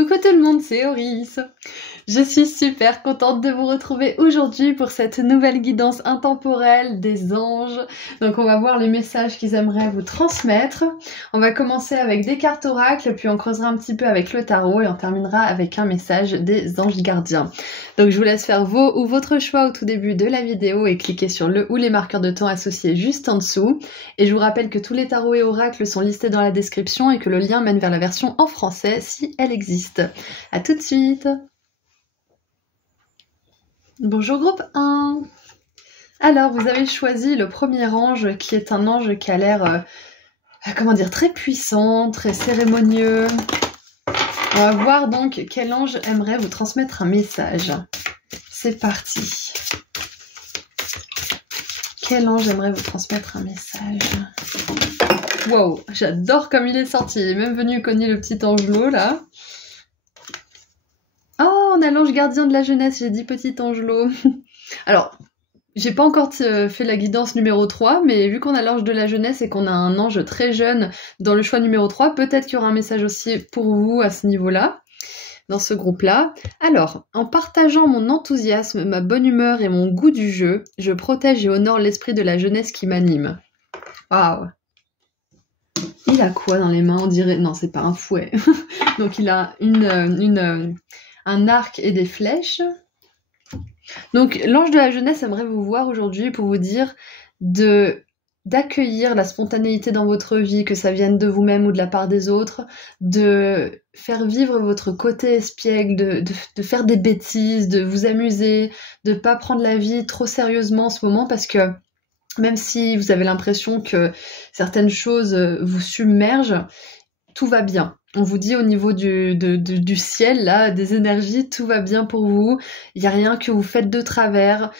Coucou tout le monde, c'est Oris. Je suis super contente de vous retrouver aujourd'hui pour cette nouvelle guidance intemporelle des anges. Donc on va voir les messages qu'ils aimeraient vous transmettre. On va commencer avec des cartes oracles, puis on creusera un petit peu avec le tarot et on terminera avec un message des anges gardiens. Donc je vous laisse faire vos ou votre choix au tout début de la vidéo et cliquer sur le ou les marqueurs de temps associés juste en dessous. Et je vous rappelle que tous les tarots et oracles sont listés dans la description et que le lien mène vers la version en français si elle existe. À tout de suite. Bonjour groupe 1. Alors vous avez choisi le premier ange qui est un ange qui a l'air, très puissant, très cérémonieux. On va voir donc quel ange aimerait vous transmettre un message. C'est parti. Quel ange aimerait vous transmettre un message? Wow, j'adore comme il est sorti. Il est même venu cogner le petit angelot là. Oh, on a l'ange gardien de la jeunesse, j'ai dit petit angelot. Alors, j'ai pas encore fait la guidance numéro 3, mais vu qu'on a l'ange de la jeunesse et qu'on a un ange très jeune dans le choix numéro 3, peut-être qu'il y aura un message aussi pour vous à ce niveau-là, dans ce groupe-là. Alors, en partageant mon enthousiasme, ma bonne humeur et mon goût du jeu, je protège et honore l'esprit de la jeunesse qui m'anime. Waouh! Il a quoi dans les mains? On dirait... Non, c'est pas un fouet. Donc il a un arc et des flèches. Donc l'ange de la jeunesse aimerait vous voir aujourd'hui pour vous dire d'accueillir la spontanéité dans votre vie, que ça vienne de vous-même ou de la part des autres, de faire vivre votre côté espiègle, de faire des bêtises, de vous amuser, de pas prendre la vie trop sérieusement en ce moment, parce que même si vous avez l'impression que certaines choses vous submergent, tout va bien. On vous dit au niveau du ciel, là, des énergies, tout va bien pour vous. Il n'y a rien que vous faites de travers.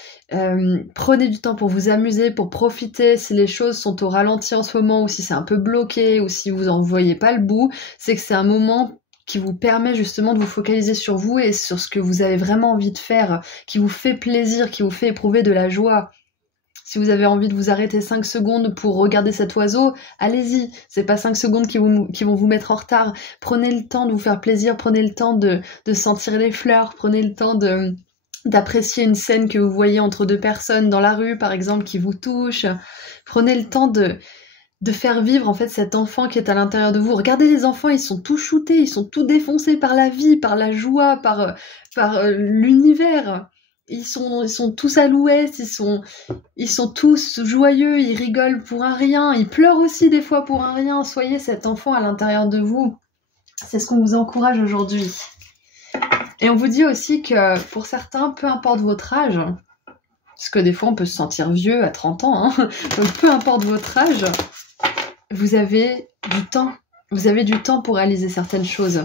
Prenez du temps pour vous amuser, pour profiter. Si les choses sont au ralenti en ce moment, ou si c'est un peu bloqué, ou si vous n'en voyez pas le bout, c'est que c'est un moment qui vous permet justement de vous focaliser sur vous et sur ce que vous avez vraiment envie de faire, qui vous fait plaisir, qui vous fait éprouver de la joie. Si vous avez envie de vous arrêter 5 secondes pour regarder cet oiseau, allez-y. C'est pas 5 secondes qui vont vous mettre en retard. Prenez le temps de vous faire plaisir, prenez le temps de sentir les fleurs, prenez le temps d'apprécier une scène que vous voyez entre deux personnes dans la rue, par exemple, qui vous touche. Prenez le temps de faire vivre en fait cet enfant qui est à l'intérieur de vous. Regardez les enfants, ils sont tout shootés, ils sont tout défoncés par la vie, par la joie, par l'univers. Ils sont tous à l'ouest, ils sont tous joyeux, ils rigolent pour un rien, ils pleurent aussi des fois pour un rien. Soyez cet enfant à l'intérieur de vous. C'est ce qu'on vous encourage aujourd'hui. Et on vous dit aussi que pour certains, peu importe votre âge, parce que des fois on peut se sentir vieux à 30 ans, hein, donc peu importe votre âge, vous avez du temps. Vous avez du temps pour réaliser certaines choses.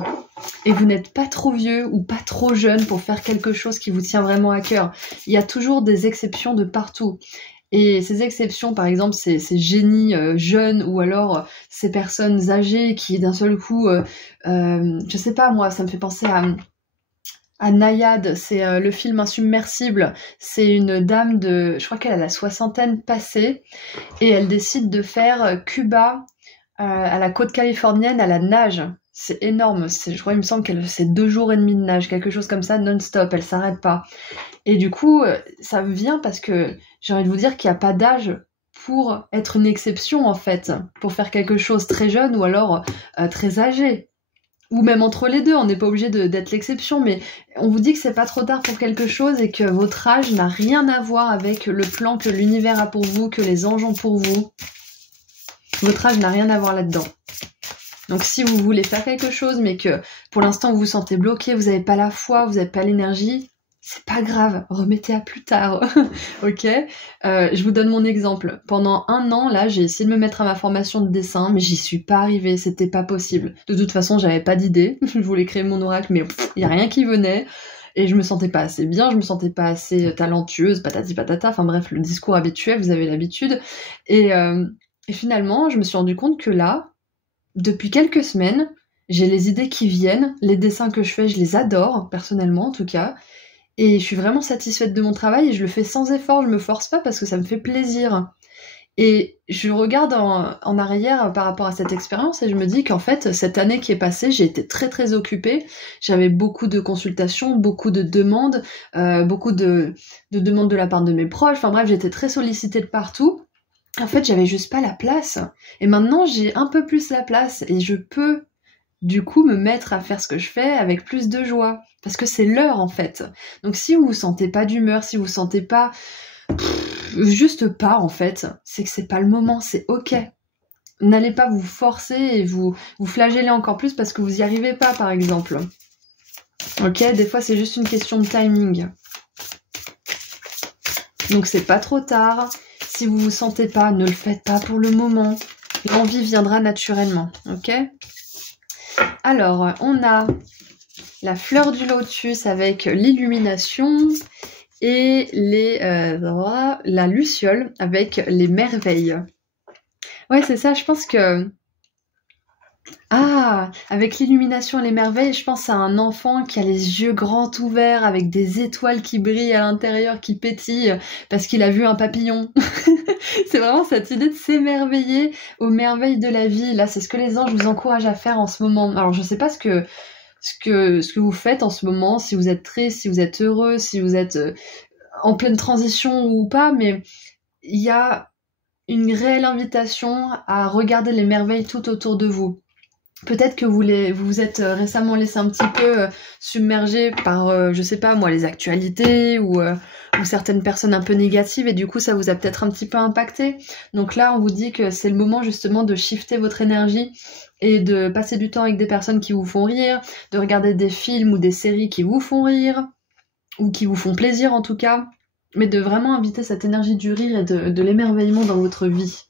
Et vous n'êtes pas trop vieux ou pas trop jeune pour faire quelque chose qui vous tient vraiment à cœur. Il y a toujours des exceptions de partout. Et ces exceptions, par exemple, ces génies jeunes ou alors ces personnes âgées qui d'un seul coup, je sais pas moi, ça me fait penser à Naïad, c'est le film Insubmersible. C'est une dame je crois qu'elle a la soixantaine passée et elle décide de faire Cuba à la côte californienne à la nage. C'est énorme, je crois, il me semble qu'elle c'est 2 jours et demi de nage, quelque chose comme ça, non-stop, elle s'arrête pas. Et du coup, ça vient parce que j'ai envie de vous dire qu'il n'y a pas d'âge pour être une exception en fait, pour faire quelque chose très jeune ou alors très âgé. Ou même entre les deux, on n'est pas obligé d'être l'exception, mais on vous dit que c'est pas trop tard pour quelque chose et que votre âge n'a rien à voir avec le plan que l'univers a pour vous, que les anges ont pour vous. Votre âge n'a rien à voir là-dedans. Donc si vous voulez faire quelque chose, mais que pour l'instant vous vous sentez bloqué, vous n'avez pas la foi, vous n'avez pas l'énergie, c'est pas grave, remettez à plus tard, ok? Je vous donne mon exemple. Pendant 1 an, là, j'ai essayé de me mettre à ma formation de dessin, mais j'y suis pas arrivée, c'était pas possible. De toute façon, j'avais pas d'idée, je voulais créer mon oracle, mais il y a rien qui venait. Et je me sentais pas assez bien, je me sentais pas assez talentueuse, patati patata, enfin bref, le discours habituel, vous avez l'habitude. Et finalement, je me suis rendu compte que là, depuis quelques semaines, j'ai les idées qui viennent, les dessins que je fais, je les adore, personnellement en tout cas, et je suis vraiment satisfaite de mon travail et je le fais sans effort, je me force pas parce que ça me fait plaisir. Et je regarde en arrière par rapport à cette expérience et je me dis qu'en fait, cette année qui est passée, j'ai été très très occupée. J'avais beaucoup de consultations, beaucoup de demandes, beaucoup de demandes de la part de mes proches. Enfin bref, j'étais très sollicitée de partout. En fait, j'avais juste pas la place. Et maintenant, j'ai un peu plus la place et je peux du coup me mettre à faire ce que je fais avec plus de joie. Parce que c'est l'heure en fait. Donc si vous vous sentez pas d'humeur, si vous vous sentez pas... juste pas en fait, c'est que c'est pas le moment, c'est ok. N'allez pas vous forcer et vous flageller encore plus parce que vous y arrivez pas par exemple. Ok, des fois c'est juste une question de timing. Donc c'est pas trop tard. Si vous vous sentez pas, ne le faites pas pour le moment. L'envie viendra naturellement, ok? Alors, on a la fleur du lotus avec l'illumination et la luciole avec les merveilles. Ouais, c'est ça, je pense que... Ah, avec l'illumination et les merveilles, je pense à un enfant qui a les yeux grands ouverts avec des étoiles qui brillent à l'intérieur, qui pétillent parce qu'il a vu un papillon. C'est vraiment cette idée de s'émerveiller aux merveilles de la vie. Là, c'est ce que les anges vous encouragent à faire en ce moment. Alors, je sais pas ce que vous faites en ce moment, si vous êtes triste, si vous êtes heureux, si vous êtes en pleine transition ou pas, mais il y a une réelle invitation à regarder les merveilles tout autour de vous. Peut-être que vous vous êtes récemment laissé un petit peu submerger par, je sais pas moi, les actualités ou certaines personnes un peu négatives et du coup ça vous a peut-être un petit peu impacté. Donc là on vous dit que c'est le moment justement de shifter votre énergie et de passer du temps avec des personnes qui vous font rire, de regarder des films ou des séries qui vous font rire ou qui vous font plaisir en tout cas, mais de vraiment inviter cette énergie du rire et de l'émerveillement dans votre vie.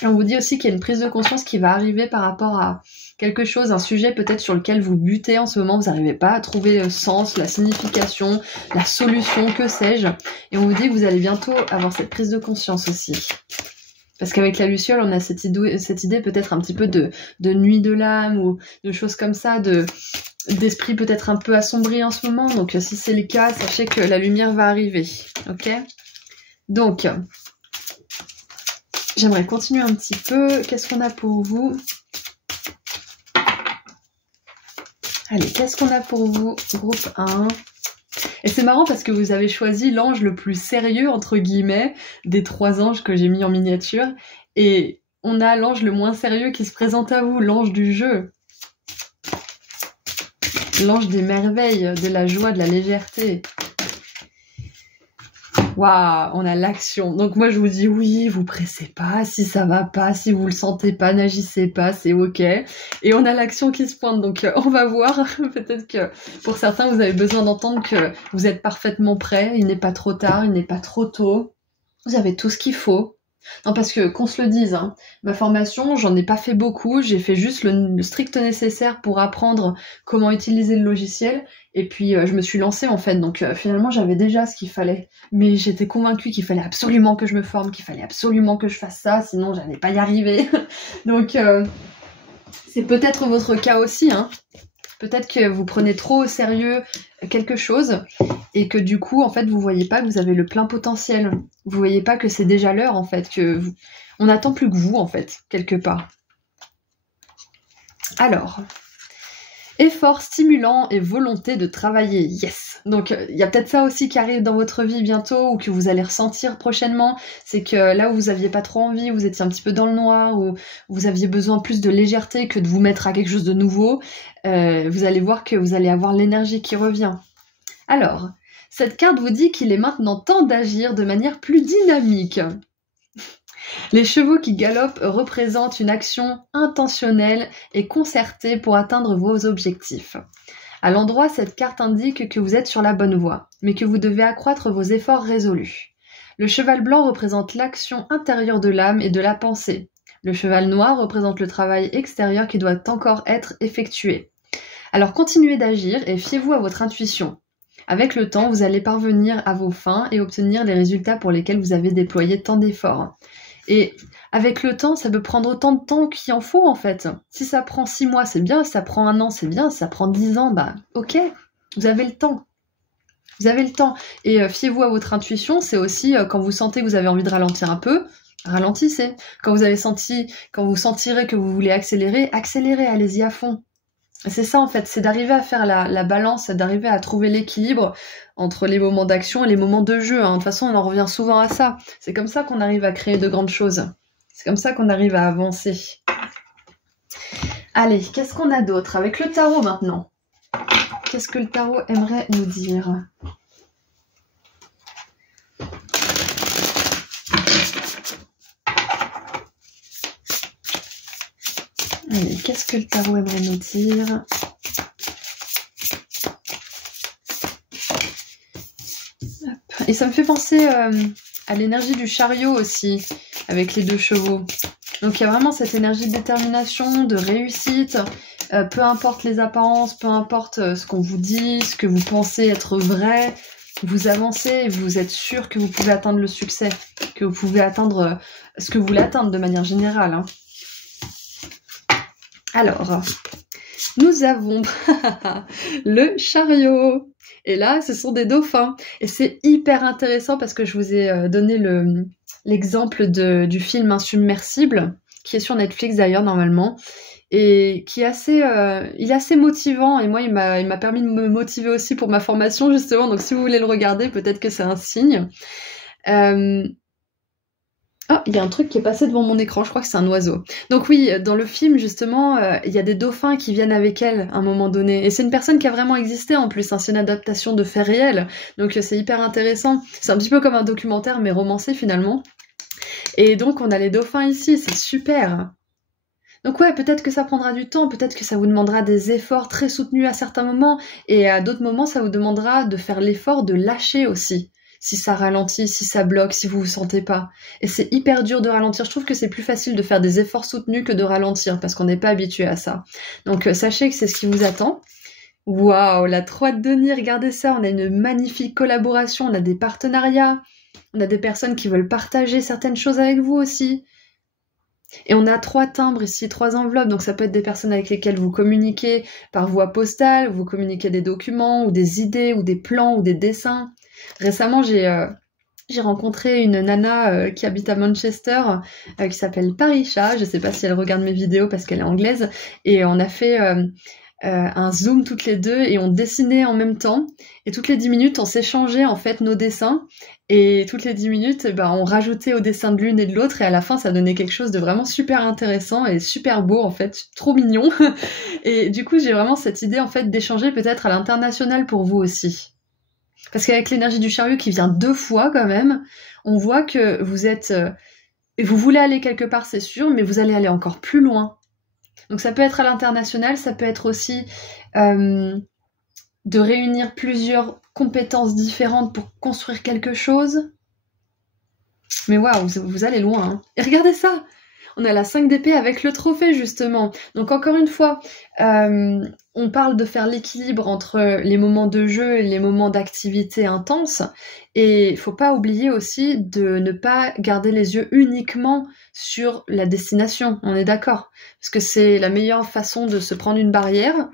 Et on vous dit aussi qu'il y a une prise de conscience qui va arriver par rapport à quelque chose, un sujet peut-être sur lequel vous butez en ce moment, vous n'arrivez pas à trouver le sens, la signification, la solution, que sais-je. Et on vous dit que vous allez bientôt avoir cette prise de conscience aussi. Parce qu'avec la luciole, on a cette idée peut-être un petit peu de nuit de l'âme ou de choses comme ça, d'esprit peut-être un peu assombri en ce moment. Donc si c'est le cas, sachez que la lumière va arriver. Ok ? Donc... J'aimerais continuer un petit peu. Qu'est-ce qu'on a pour vous? Allez, qu'est-ce qu'on a pour vous? Groupe 1. Et c'est marrant parce que vous avez choisi l'ange le plus sérieux, entre guillemets, des 3 anges que j'ai mis en miniature. Et on a l'ange le moins sérieux qui se présente à vous, l'ange du jeu. L'ange des merveilles, de la joie, de la légèreté. Waouh, on a l'action. Donc moi je vous dis oui, vous pressez pas, si ça va pas, si vous le sentez pas, n'agissez pas, c'est ok. Et on a l'action qui se pointe, donc on va voir. Peut-être que pour certains vous avez besoin d'entendre que vous êtes parfaitement prêts, il n'est pas trop tard, il n'est pas trop tôt. Vous avez tout ce qu'il faut. Non, parce que qu'on se le dise, hein, ma formation, j'en ai pas fait beaucoup, j'ai fait juste le strict nécessaire pour apprendre comment utiliser le logiciel, et puis je me suis lancée en fait, donc finalement j'avais déjà ce qu'il fallait, mais j'étais convaincue qu'il fallait absolument que je me forme, qu'il fallait absolument que je fasse ça, sinon j'allais pas y arriver. Donc c'est peut-être votre cas aussi, hein. Peut-être que vous prenez trop au sérieux quelque chose et que du coup, en fait, vous voyez pas que vous avez le plein potentiel. Vous voyez pas que c'est déjà l'heure, en fait, on n'attend plus que vous, en fait, quelque part. Alors, effort stimulant et volonté de travailler, yes. Donc, il y a peut-être ça aussi qui arrive dans votre vie bientôt ou que vous allez ressentir prochainement. C'est que là où vous aviez pas trop envie, vous étiez un petit peu dans le noir, ou vous aviez besoin plus de légèreté que de vous mettre à quelque chose de nouveau, vous allez voir que vous allez avoir l'énergie qui revient. Alors, cette carte vous dit qu'il est maintenant temps d'agir de manière plus dynamique. Les chevaux qui galopent représentent une action intentionnelle et concertée pour atteindre vos objectifs. À l'endroit, cette carte indique que vous êtes sur la bonne voie, mais que vous devez accroître vos efforts résolus. Le cheval blanc représente l'action intérieure de l'âme et de la pensée. Le cheval noir représente le travail extérieur qui doit encore être effectué. Alors continuez d'agir et fiez-vous à votre intuition. Avec le temps, vous allez parvenir à vos fins et obtenir les résultats pour lesquels vous avez déployé tant d'efforts. Et avec le temps, ça peut prendre autant de temps qu'il en faut en fait. Si ça prend 6 mois, c'est bien. Si ça prend 1 an, c'est bien. Si ça prend 10 ans, bah ok, vous avez le temps. Vous avez le temps. Et fiez-vous à votre intuition, c'est aussi quand vous sentez que vous avez envie de ralentir un peu, ralentissez. Quand vous sentirez que vous voulez accélérer, accélérez, allez-y à fond. C'est ça en fait, c'est d'arriver à faire la balance, d'arriver à trouver l'équilibre entre les moments d'action et les moments de jeu. Hein. De toute façon, on en revient souvent à ça. C'est comme ça qu'on arrive à créer de grandes choses. C'est comme ça qu'on arrive à avancer. Allez, qu'est-ce qu'on a d'autre avec le tarot maintenant? Qu'est-ce que le tarot aimerait nous dire? Allez, qu'est-ce que le tarot aimerait nous dire? Et ça me fait penser à l'énergie du chariot aussi, avec les 2 chevaux. Donc il y a vraiment cette énergie de détermination, de réussite, peu importe les apparences, peu importe ce qu'on vous dit, ce que vous pensez être vrai, vous avancez et vous êtes sûr que vous pouvez atteindre le succès, que vous pouvez atteindre ce que vous voulez atteindre de manière générale. Hein. Alors, nous avons le chariot. Et là, ce sont des dauphins. Et c'est hyper intéressant parce que je vous ai donné l'exemple du film Insubmersible, qui est sur Netflix d'ailleurs normalement, et qui est il est assez motivant. Et moi, il m'a permis de me motiver aussi pour ma formation justement. Donc, si vous voulez le regarder, peut-être que c'est un signe. Ah, il y a un truc qui est passé devant mon écran, je crois que c'est un oiseau. Donc oui, dans le film, justement, il y a des dauphins qui viennent avec elle à un moment donné. Et c'est une personne qui a vraiment existé en plus, hein, c'est une adaptation de faits réels. Donc c'est hyper intéressant. C'est un petit peu comme un documentaire, mais romancé finalement. Et donc on a les dauphins ici, c'est super. Donc ouais, peut-être que ça prendra du temps, peut-être que ça vous demandera des efforts très soutenus à certains moments, et à d'autres moments, ça vous demandera de faire l'effort de lâcher aussi. Si ça ralentit, si ça bloque, si vous vous sentez pas. Et c'est hyper dur de ralentir. Je trouve que c'est plus facile de faire des efforts soutenus que de ralentir, parce qu'on n'est pas habitué à ça. Donc sachez que c'est ce qui vous attend. Waouh, la 3 de denier, regardez ça, on a une magnifique collaboration, on a des partenariats, on a des personnes qui veulent partager certaines choses avec vous aussi. Et on a 3 timbres ici, 3 enveloppes, donc ça peut être des personnes avec lesquelles vous communiquez par voie postale, vous communiquez des documents, ou des idées, ou des plans, ou des dessins. Récemment, j'ai rencontré une nana qui habite à Manchester, qui s'appelle Parisha. Je sais pas si elle regarde mes vidéos parce qu'elle est anglaise. Et on a fait un zoom toutes les deux et on dessinait en même temps. Et toutes les 10 minutes, on s'échangeait en fait nos dessins. Et toutes les 10 minutes, on rajoutait au dessin de l'une et de l'autre. Et à la fin, ça donnait quelque chose de vraiment super intéressant et super beau en fait, trop mignon. Et du coup, j'ai vraiment cette idée en fait d'échanger peut-être à l'international pour vous aussi. Parce qu'avec l'énergie du chariot qui vient 2 fois quand même, on voit que vous voulez aller quelque part, c'est sûr, mais vous allez aller encore plus loin. Donc ça peut être à l'international, ça peut être aussi de réunir plusieurs compétences différentes pour construire quelque chose. Mais waouh, vous allez loin. Hein. Et regardez ça! On a la 5 d'épée avec le trophée, justement. Donc encore une fois, on parle de faire l'équilibre entre les moments de jeu et les moments d'activité intense. Et il faut pas oublier aussi de ne pas garder les yeux uniquement sur la destination. On est d'accord? Parce que c'est la meilleure façon de se prendre une barrière.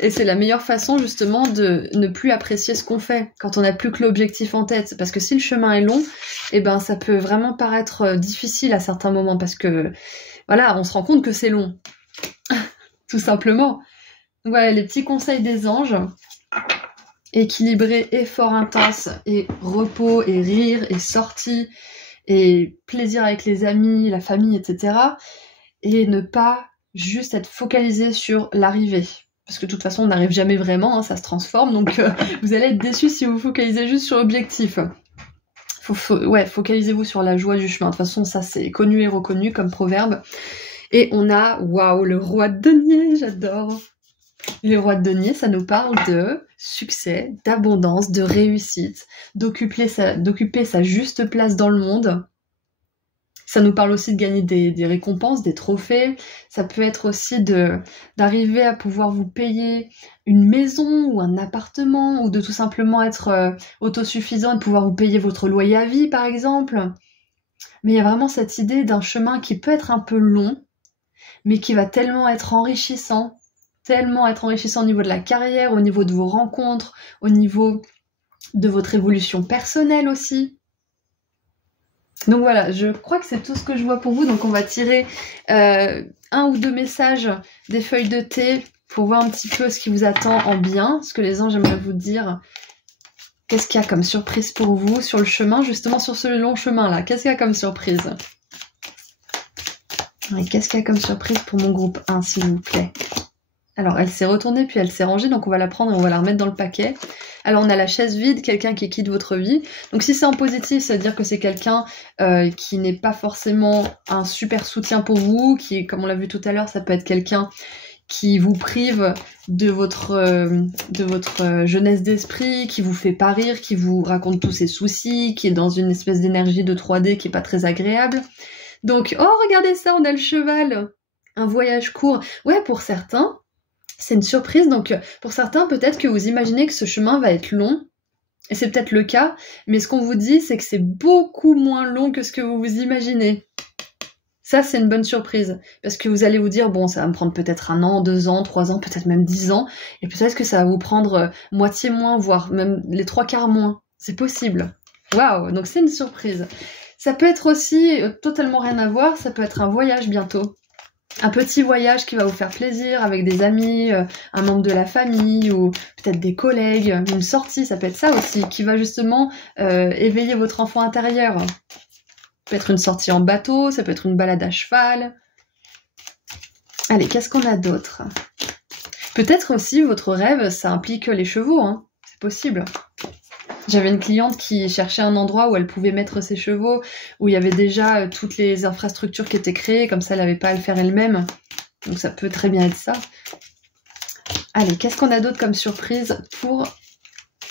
Et c'est la meilleure façon, justement, de ne plus apprécier ce qu'on fait quand on n'a plus que l'objectif en tête. Parce que si le chemin est long, ça peut vraiment paraître difficile à certains moments parce que, voilà, on se rend compte que c'est long. Tout simplement. Donc voilà, les petits conseils des anges. Équilibrer effort intense et repos et rire et sortie et plaisir avec les amis, la famille, etc. Et ne pas juste être focalisé sur l'arrivée. Parce que de toute façon, on n'arrive jamais vraiment, hein, ça se transforme. Donc vous allez être déçus si vous focalisez juste sur l'objectif. Focalisez-vous sur la joie du chemin. De toute façon, ça c'est connu et reconnu comme proverbe. Et on a, waouh, le roi de denier, j'adore. Le roi de denier, ça nous parle de succès, d'abondance, de réussite, d'occuper sa juste place dans le monde. Ça nous parle aussi de gagner des récompenses, des trophées. Ça peut être aussi d'arriver à pouvoir vous payer une maison ou un appartement, ou de tout simplement être autosuffisant et de pouvoir vous payer votre loyer à vie, par exemple. Mais il y a vraiment cette idée d'un chemin qui peut être un peu long, mais qui va tellement être enrichissant au niveau de la carrière, au niveau de vos rencontres, au niveau de votre évolution personnelle aussi. Donc voilà, je crois que c'est tout ce que je vois pour vous. Donc on va tirer un ou deux messages des feuilles de thé pour voir un petit peu ce qui vous attend en bien, ce que les anges aimeraient vous dire. Qu'est-ce qu'il y a comme surprise pour vous sur le chemin, justement sur ce long chemin-là? Qu'est-ce qu'il y a comme surprise? Qu'est-ce qu'il y a comme surprise pour mon groupe 1, s'il vous plaît? Alors, elle s'est retournée, puis elle s'est rangée, donc on va la prendre et on va la remettre dans le paquet. Alors, on a la chaise vide, quelqu'un qui quitte votre vie. Donc, si c'est en positif, ça veut dire que c'est quelqu'un qui n'est pas forcément un super soutien pour vous, qui, comme on l'a vu tout à l'heure, ça peut être quelqu'un qui vous prive de votre jeunesse d'esprit, qui vous fait pas rire, qui vous raconte tous ses soucis, qui est dans une espèce d'énergie de 3D qui est pas très agréable. Donc, oh, regardez ça, on a le cheval. Un voyage court. Ouais, pour certains, c'est une surprise. Donc, pour certains, peut-être que vous imaginez que ce chemin va être long. Et c'est peut-être le cas. Mais ce qu'on vous dit, c'est que c'est beaucoup moins long que ce que vous vous imaginez. Ça, c'est une bonne surprise. Parce que vous allez vous dire, bon, ça va me prendre peut-être 1 an, 2 ans, 3 ans, peut-être même 10 ans. Et peut-être que ça va vous prendre moitié moins, voire même les 3/4 moins. C'est possible. Waouh, donc c'est une surprise. Ça peut être aussi totalement rien à voir, ça peut être un voyage bientôt. Un petit voyage qui va vous faire plaisir avec des amis, un membre de la famille ou peut-être des collègues, une sortie, ça peut être ça aussi, qui va justement éveiller votre enfant intérieur. Ça peut être une sortie en bateau, ça peut être une balade à cheval. Allez, qu'est-ce qu'on a d'autre? Peut-être aussi votre rêve, ça implique les chevaux, hein. C'est possible. J'avais une cliente qui cherchait un endroit où elle pouvait mettre ses chevaux, où il y avait déjà toutes les infrastructures qui étaient créées, comme ça elle n'avait pas à le faire elle-même. Donc ça peut très bien être ça. Allez, qu'est-ce qu'on a d'autre comme surprise pour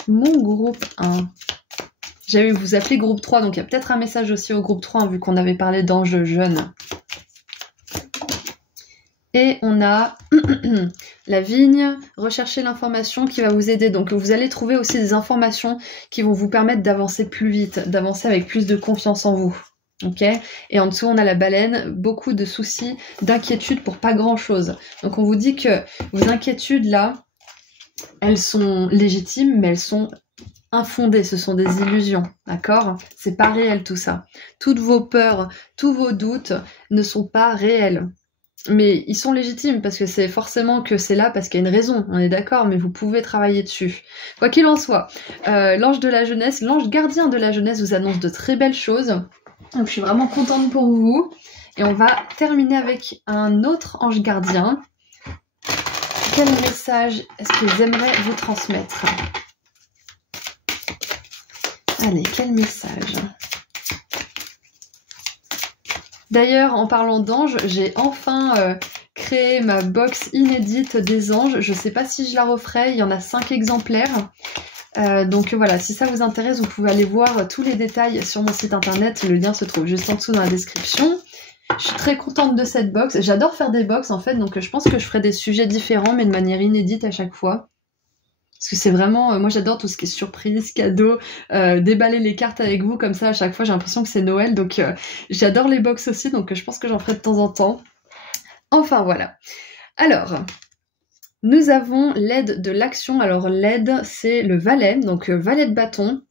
mon groupe 1? J'avais vous appeler groupe 3, donc il y a peut-être un message aussi au groupe 3, hein, vu qu'on avait parlé d'anges jeunes. Et on a la vigne, rechercher l'information qui va vous aider. Donc vous allez trouver aussi des informations qui vont vous permettre d'avancer plus vite, d'avancer avec plus de confiance en vous. Ok? Et en dessous, on a la baleine, beaucoup de soucis, d'inquiétudes pour pas grand-chose. Donc on vous dit que vos inquiétudes là, elles sont légitimes, mais elles sont infondées, ce sont des illusions, d'accord? C'est pas réel tout ça. Toutes vos peurs, tous vos doutes ne sont pas réels. Mais ils sont légitimes parce que c'est forcément que c'est là parce qu'il y a une raison, on est d'accord, mais vous pouvez travailler dessus. Quoi qu'il en soit, l'ange de la jeunesse, l'ange gardien de la jeunesse vous annonce de très belles choses. Donc je suis vraiment contente pour vous. Et on va terminer avec un autre ange gardien. Quel message est-ce qu'ils aimeraient vous transmettre? Allez, quel message? D'ailleurs, en parlant d'anges, j'ai enfin créé ma box inédite des anges. Je ne sais pas si je la referai, il y en a 5 exemplaires. Donc voilà, si ça vous intéresse, vous pouvez aller voir tous les détails sur mon site internet. Le lien se trouve juste en dessous dans la description. Je suis très contente de cette box. J'adore faire des box en fait, donc je pense que je ferai des sujets différents, mais de manière inédite à chaque fois. Parce que c'est vraiment, moi j'adore tout ce qui est surprise, cadeau, déballer les cartes avec vous comme ça à chaque fois, j'ai l'impression que c'est Noël, donc j'adore les box aussi, donc je pense que j'en ferai de temps en temps. Enfin voilà. Alors, nous avons l'aide de l'action. Alors l'aide, c'est le valet, donc valet de bâton.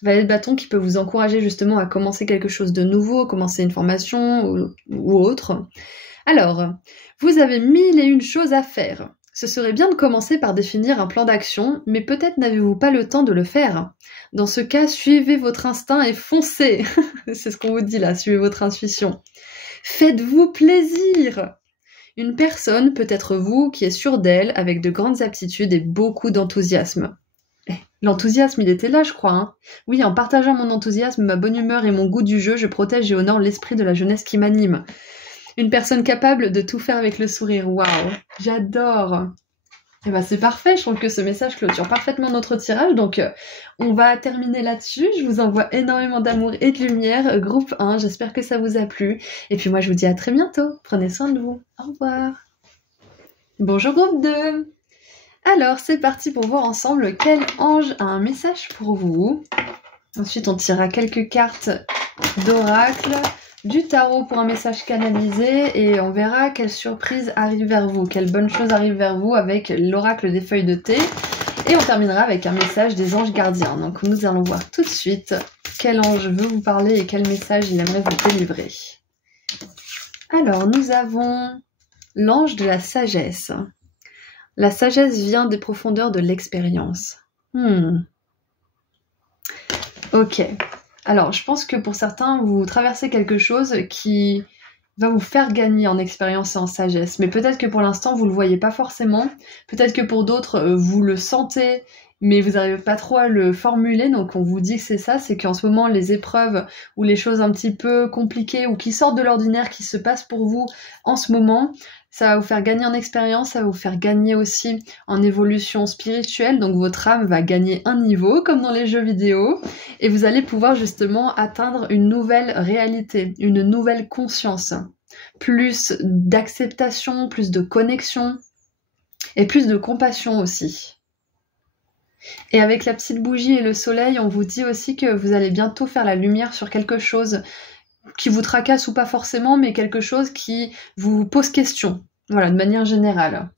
Valet de bâton qui peut vous encourager justement à commencer quelque chose de nouveau, commencer une formation ou autre. Alors, vous avez 1001 choses à faire. Ce serait bien de commencer par définir un plan d'action, mais peut-être n'avez-vous pas le temps de le faire. Dans ce cas, suivez votre instinct et foncez. C'est ce qu'on vous dit là, suivez votre intuition. Faites-vous plaisir. Une personne peut être vous qui est sûre d'elle, avec de grandes aptitudes et beaucoup d'enthousiasme. L'enthousiasme, il était là, je crois. Hein. Oui, en partageant mon enthousiasme, ma bonne humeur et mon goût du jeu, je protège et honore l'esprit de la jeunesse qui m'anime. Une personne capable de tout faire avec le sourire. Waouh, j'adore. Et ben c'est parfait, je trouve que ce message clôture parfaitement notre tirage. Donc on va terminer là-dessus. Je vous envoie énormément d'amour et de lumière. Groupe 1, j'espère que ça vous a plu. Et puis moi je vous dis à très bientôt. Prenez soin de vous. Au revoir. Bonjour groupe 2. Alors c'est parti pour voir ensemble quel ange a un message pour vous. Ensuite on tirera quelques cartes d'oracle. Du tarot pour un message canalisé et on verra quelle surprise arrive vers vous, quelle bonne chose arrive vers vous avec l'oracle des feuilles de thé Et on terminera avec un message des anges gardiens. Donc nous allons voir tout de suite quel ange veut vous parler et quel message il aimerait vous délivrer. Alors nous avons l'ange de la sagesse. La sagesse vient des profondeurs de l'expérience. Ok. Alors je pense que pour certains, vous traversez quelque chose qui va vous faire gagner en expérience et en sagesse. Mais peut-être que pour l'instant, vous le voyez pas forcément. Peut-être que pour d'autres, vous le sentez, mais vous n'arrivez pas trop à le formuler. Donc on vous dit que c'est ça, c'est qu'en ce moment, les épreuves ou les choses un petit peu compliquées ou qui sortent de l'ordinaire, qui se passent pour vous en ce moment, ça va vous faire gagner en expérience, ça va vous faire gagner aussi en évolution spirituelle. Donc votre âme va gagner un niveau, comme dans les jeux vidéo, et vous allez pouvoir justement atteindre une nouvelle réalité, une nouvelle conscience. Plus d'acceptation, plus de connexion, et plus de compassion aussi. Et avec la petite bougie et le soleil, on vous dit aussi que vous allez bientôt faire la lumière sur quelque chose qui vous tracasse ou pas forcément, mais quelque chose qui vous pose question. Voilà, de manière générale.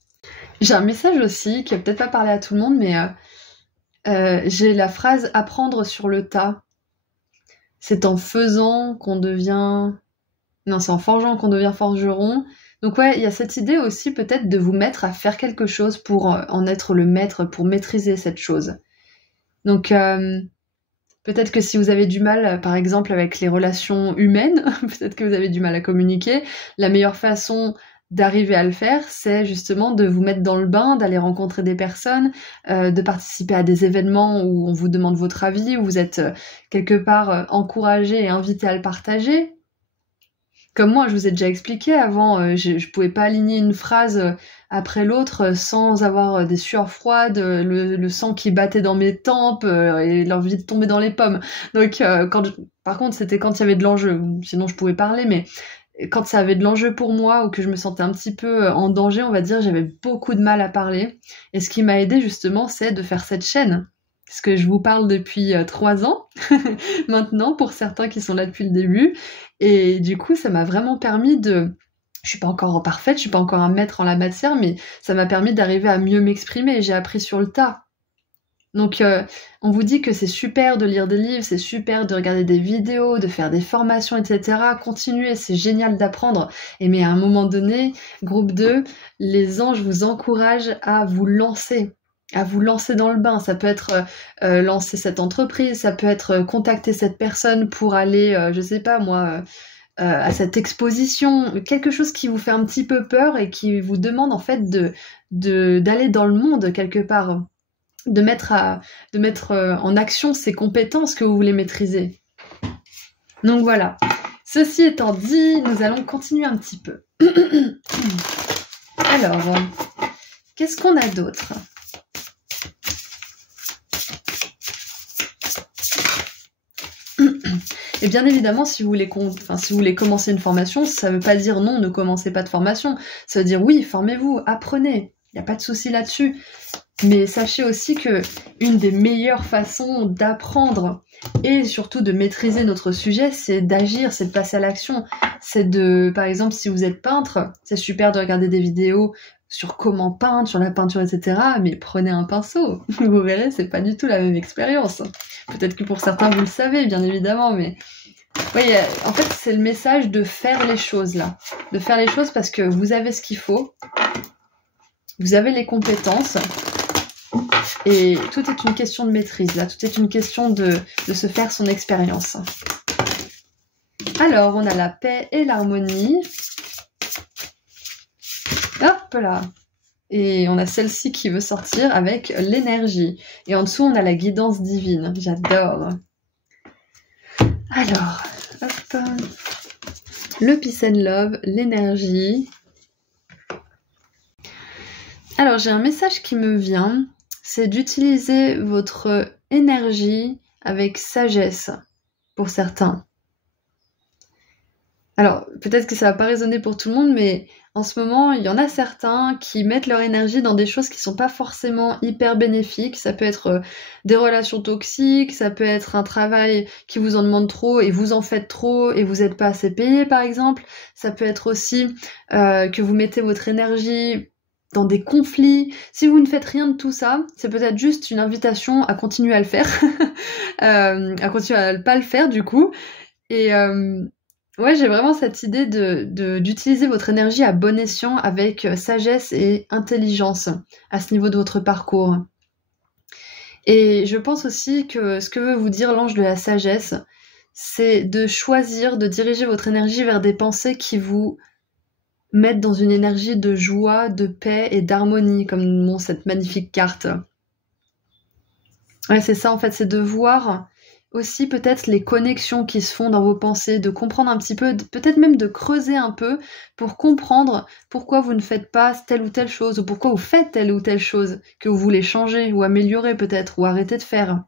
J'ai un message aussi qui va peut-être pas parler à tout le monde, mais j'ai la phrase « apprendre sur le tas ». C'est en faisant qu'on devient... Non, c'est en forgeant qu'on devient forgeron. Donc ouais, il y a cette idée aussi peut-être de vous mettre à faire quelque chose pour en être le maître, pour maîtriser cette chose. Donc... peut-être que si vous avez du mal, par exemple, avec les relations humaines, peut-être que vous avez du mal à communiquer, la meilleure façon d'arriver à le faire, c'est justement de vous mettre dans le bain, d'aller rencontrer des personnes, de participer à des événements où on vous demande votre avis, où vous êtes quelque part encouragé et invité à le partager. Comme moi, je vous ai déjà expliqué avant, je pouvais pas aligner une phrase après l'autre sans avoir des sueurs froides, le sang qui battait dans mes tempes et l'envie de tomber dans les pommes. Donc, par contre, c'était quand il y avait de l'enjeu. Sinon, je pouvais parler, mais quand ça avait de l'enjeu pour moi ou que je me sentais un petit peu en danger, on va dire, j'avais beaucoup de mal à parler. Et ce qui m'a aidé justement, c'est de faire cette chaîne. Parce que je vous parle depuis 3 ans, maintenant, pour certains qui sont là depuis le début. Et du coup, ça m'a vraiment permis de... Je suis pas encore parfaite, je suis pas encore un maître en la matière, mais ça m'a permis d'arriver à mieux m'exprimer. J'ai appris sur le tas. Donc, on vous dit que c'est super de lire des livres, c'est super de regarder des vidéos, de faire des formations, etc. Continuez, c'est génial d'apprendre. Mais à un moment donné, groupe 2, les anges vous encouragent à vous lancer dans le bain. Ça peut être lancer cette entreprise, ça peut être contacter cette personne pour aller, je sais pas moi, à cette exposition, quelque chose qui vous fait un petit peu peur et qui vous demande en fait d'aller dans le monde quelque part, de mettre en action ces compétences que vous voulez maîtriser. Donc voilà. Ceci étant dit, nous allons continuer un petit peu. Alors, qu'est-ce qu'on a d'autre ? Et bien évidemment, si vous voulez commencer une formation, ça ne veut pas dire non, ne commencez pas de formation. Ça veut dire oui, formez-vous, apprenez. Il n'y a pas de souci là-dessus. Mais sachez aussi que une des meilleures façons d'apprendre et surtout de maîtriser notre sujet, c'est d'agir, c'est de passer à l'action. C'est de, par exemple, si vous êtes peintre, c'est super de regarder des vidéos sur comment peindre, sur la peinture, etc. Mais prenez un pinceau. Vous verrez, c'est pas du tout la même expérience. Peut-être que pour certains, vous le savez, bien évidemment, mais... Oui, en fait, c'est le message de faire les choses, là. De faire les choses parce que vous avez ce qu'il faut. Vous avez les compétences. Et tout est une question de maîtrise, là. Tout est une question de se faire son expérience. Alors, on a la paix et l'harmonie. Hop là. Et on a celle-ci qui veut sortir avec l'énergie. Et en dessous, on a la guidance divine. J'adore. Alors, hop. Le peace and love, l'énergie. Alors, j'ai un message qui me vient. C'est d'utiliser votre énergie avec sagesse pour certains. Alors, peut-être que ça va pas résonner pour tout le monde, mais en ce moment, il y en a certains qui mettent leur énergie dans des choses qui sont pas forcément hyper bénéfiques. Ça peut être des relations toxiques, ça peut être un travail qui vous en demande trop et vous en faites trop et vous n'êtes pas assez payé, par exemple. Ça peut être aussi que vous mettez votre énergie dans des conflits. Si vous ne faites rien de tout ça, c'est peut-être juste une invitation à continuer à le faire, à continuer à ne pas le faire du coup. Et ouais, j'ai vraiment cette idée d'utiliser votre énergie à bon escient avec sagesse et intelligence à ce niveau de votre parcours. Et je pense aussi que ce que veut vous dire l'ange de la sagesse, c'est de choisir de diriger votre énergie vers des pensées qui vous mettent dans une énergie de joie, de paix et d'harmonie, comme cette magnifique carte. Ouais, c'est ça en fait, c'est de voir aussi peut-être les connexions qui se font dans vos pensées, de comprendre un petit peu, peut-être même de creuser un peu pour comprendre pourquoi vous ne faites pas telle ou telle chose, ou pourquoi vous faites telle ou telle chose que vous voulez changer ou améliorer peut-être, ou arrêter de faire.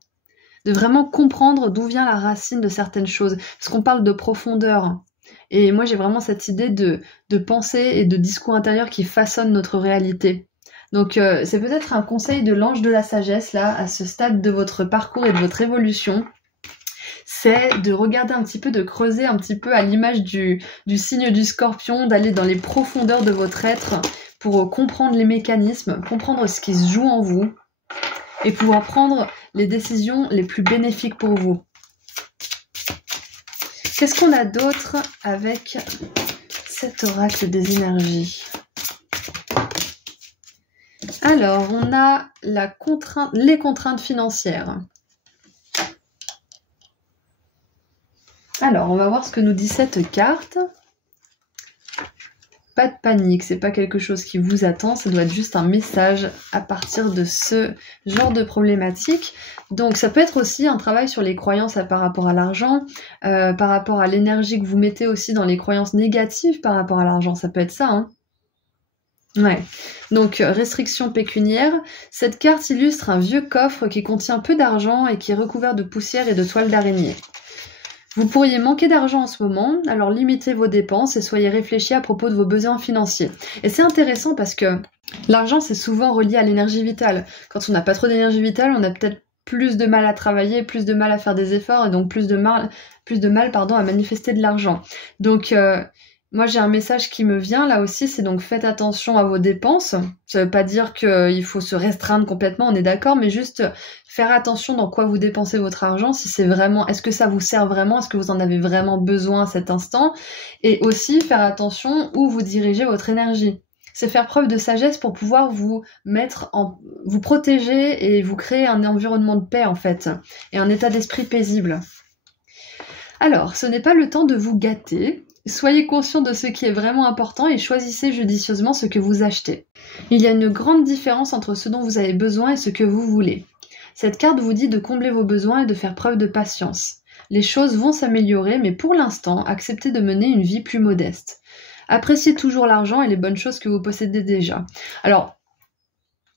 De vraiment comprendre d'où vient la racine de certaines choses, parce qu'on parle de profondeur. Et moi j'ai vraiment cette idée de pensée et de discours intérieur qui façonnent notre réalité. Donc c'est peut-être un conseil de l'ange de la sagesse là, à ce stade de votre parcours et de votre évolution. C'est de regarder un petit peu, de creuser un petit peu à l'image du signe du scorpion, d'aller dans les profondeurs de votre être pour comprendre les mécanismes, comprendre ce qui se joue en vous et pouvoir prendre les décisions les plus bénéfiques pour vous. Qu'est-ce qu'on a d'autre avec cet oracle des énergies? Alors, on a les contraintes financières. Alors, on va voir ce que nous dit cette carte. Pas de panique, c'est pas quelque chose qui vous attend, ça doit être juste un message à partir de ce genre de problématique. Donc ça peut être aussi un travail sur les croyances par rapport à l'argent, par rapport à l'énergie que vous mettez aussi dans les croyances négatives par rapport à l'argent, ça peut être ça, hein. Ouais, donc restriction pécuniaire. Cette carte illustre un vieux coffre qui contient peu d'argent et qui est recouvert de poussière et de toiles d'araignée. Vous pourriez manquer d'argent en ce moment, alors limitez vos dépenses et soyez réfléchis à propos de vos besoins financiers. Et c'est intéressant parce que l'argent, c'est souvent relié à l'énergie vitale. Quand on n'a pas trop d'énergie vitale, on a peut-être plus de mal à travailler, plus de mal à faire des efforts et donc plus de mal à manifester de l'argent. Donc moi j'ai un message qui me vient là aussi, c'est donc faites attention à vos dépenses. Ça veut pas dire qu'il faut se restreindre complètement, on est d'accord, mais juste faire attention dans quoi vous dépensez votre argent, si c'est vraiment, est-ce que ça vous sert vraiment, est-ce que vous en avez vraiment besoin à cet instant, et aussi faire attention où vous dirigez votre énergie. C'est faire preuve de sagesse pour pouvoir vous protéger et vous créer un environnement de paix en fait, et un état d'esprit paisible. Alors, ce n'est pas le temps de vous gâter. Soyez conscient de ce qui est vraiment important et choisissez judicieusement ce que vous achetez. Il y a une grande différence entre ce dont vous avez besoin et ce que vous voulez. Cette carte vous dit de combler vos besoins et de faire preuve de patience. Les choses vont s'améliorer, mais pour l'instant, acceptez de mener une vie plus modeste. Appréciez toujours l'argent et les bonnes choses que vous possédez déjà. Alors,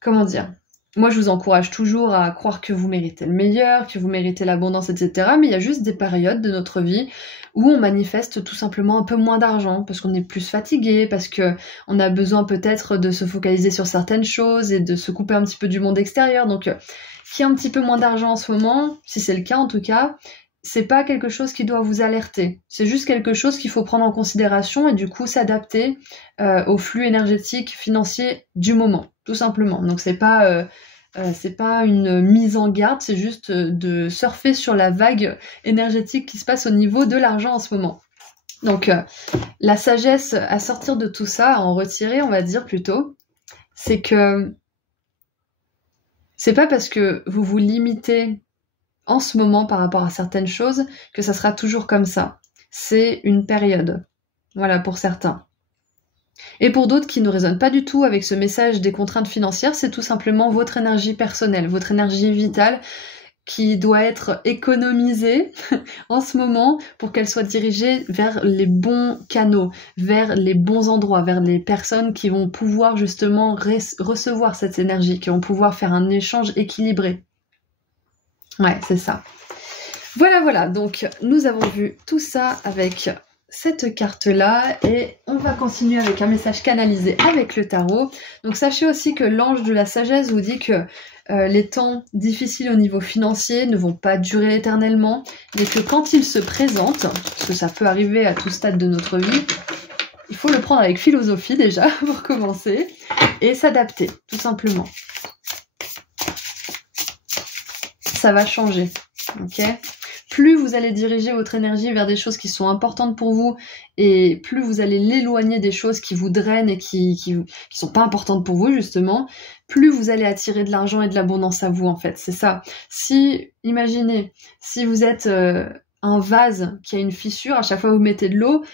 comment dire ? Moi, je vous encourage toujours à croire que vous méritez le meilleur, que vous méritez l'abondance, etc. Mais il y a juste des périodes de notre vie où on manifeste tout simplement un peu moins d'argent, parce qu'on est plus fatigué, parce qu'on a besoin peut-être de se focaliser sur certaines choses et de se couper un petit peu du monde extérieur. Donc, qu'il y ait un petit peu moins d'argent en ce moment, si c'est le cas en tout cas, c'est pas quelque chose qui doit vous alerter. C'est juste quelque chose qu'il faut prendre en considération et du coup s'adapter au flux énergétique financier du moment, tout simplement. Donc c'est pas une mise en garde, c'est juste de surfer sur la vague énergétique qui se passe au niveau de l'argent en ce moment. Donc la sagesse à sortir de tout ça, à en retirer, on va dire plutôt, c'est que c'est pas parce que vous vous limitez en ce moment par rapport à certaines choses que ça sera toujours comme ça. C'est une période. Voilà, pour certains. Et pour d'autres qui ne résonnent pas du tout avec ce message des contraintes financières, c'est tout simplement votre énergie personnelle, votre énergie vitale qui doit être économisée en ce moment pour qu'elle soit dirigée vers les bons canaux, vers les bons endroits, vers les personnes qui vont pouvoir justement recevoir cette énergie, qui vont pouvoir faire un échange équilibré. Ouais, c'est ça. Voilà, donc nous avons vu tout ça avec cette carte-là et on va continuer avec un message canalisé avec le tarot. Donc sachez aussi que l'ange de la sagesse vous dit que les temps difficiles au niveau financier ne vont pas durer éternellement, mais que quand ils se présentent, parce que ça peut arriver à tout stade de notre vie, il faut le prendre avec philosophie déjà pour commencer, et s'adapter, tout simplement. Ça va changer, ok? Plus vous allez diriger votre énergie vers des choses qui sont importantes pour vous, et plus vous allez l'éloigner des choses qui vous drainent et qui sont pas importantes pour vous, justement, plus vous allez attirer de l'argent et de l'abondance à vous, en fait. C'est ça. Imaginez, si vous êtes un vase qui a une fissure, à chaque fois que vous mettez de l'eau,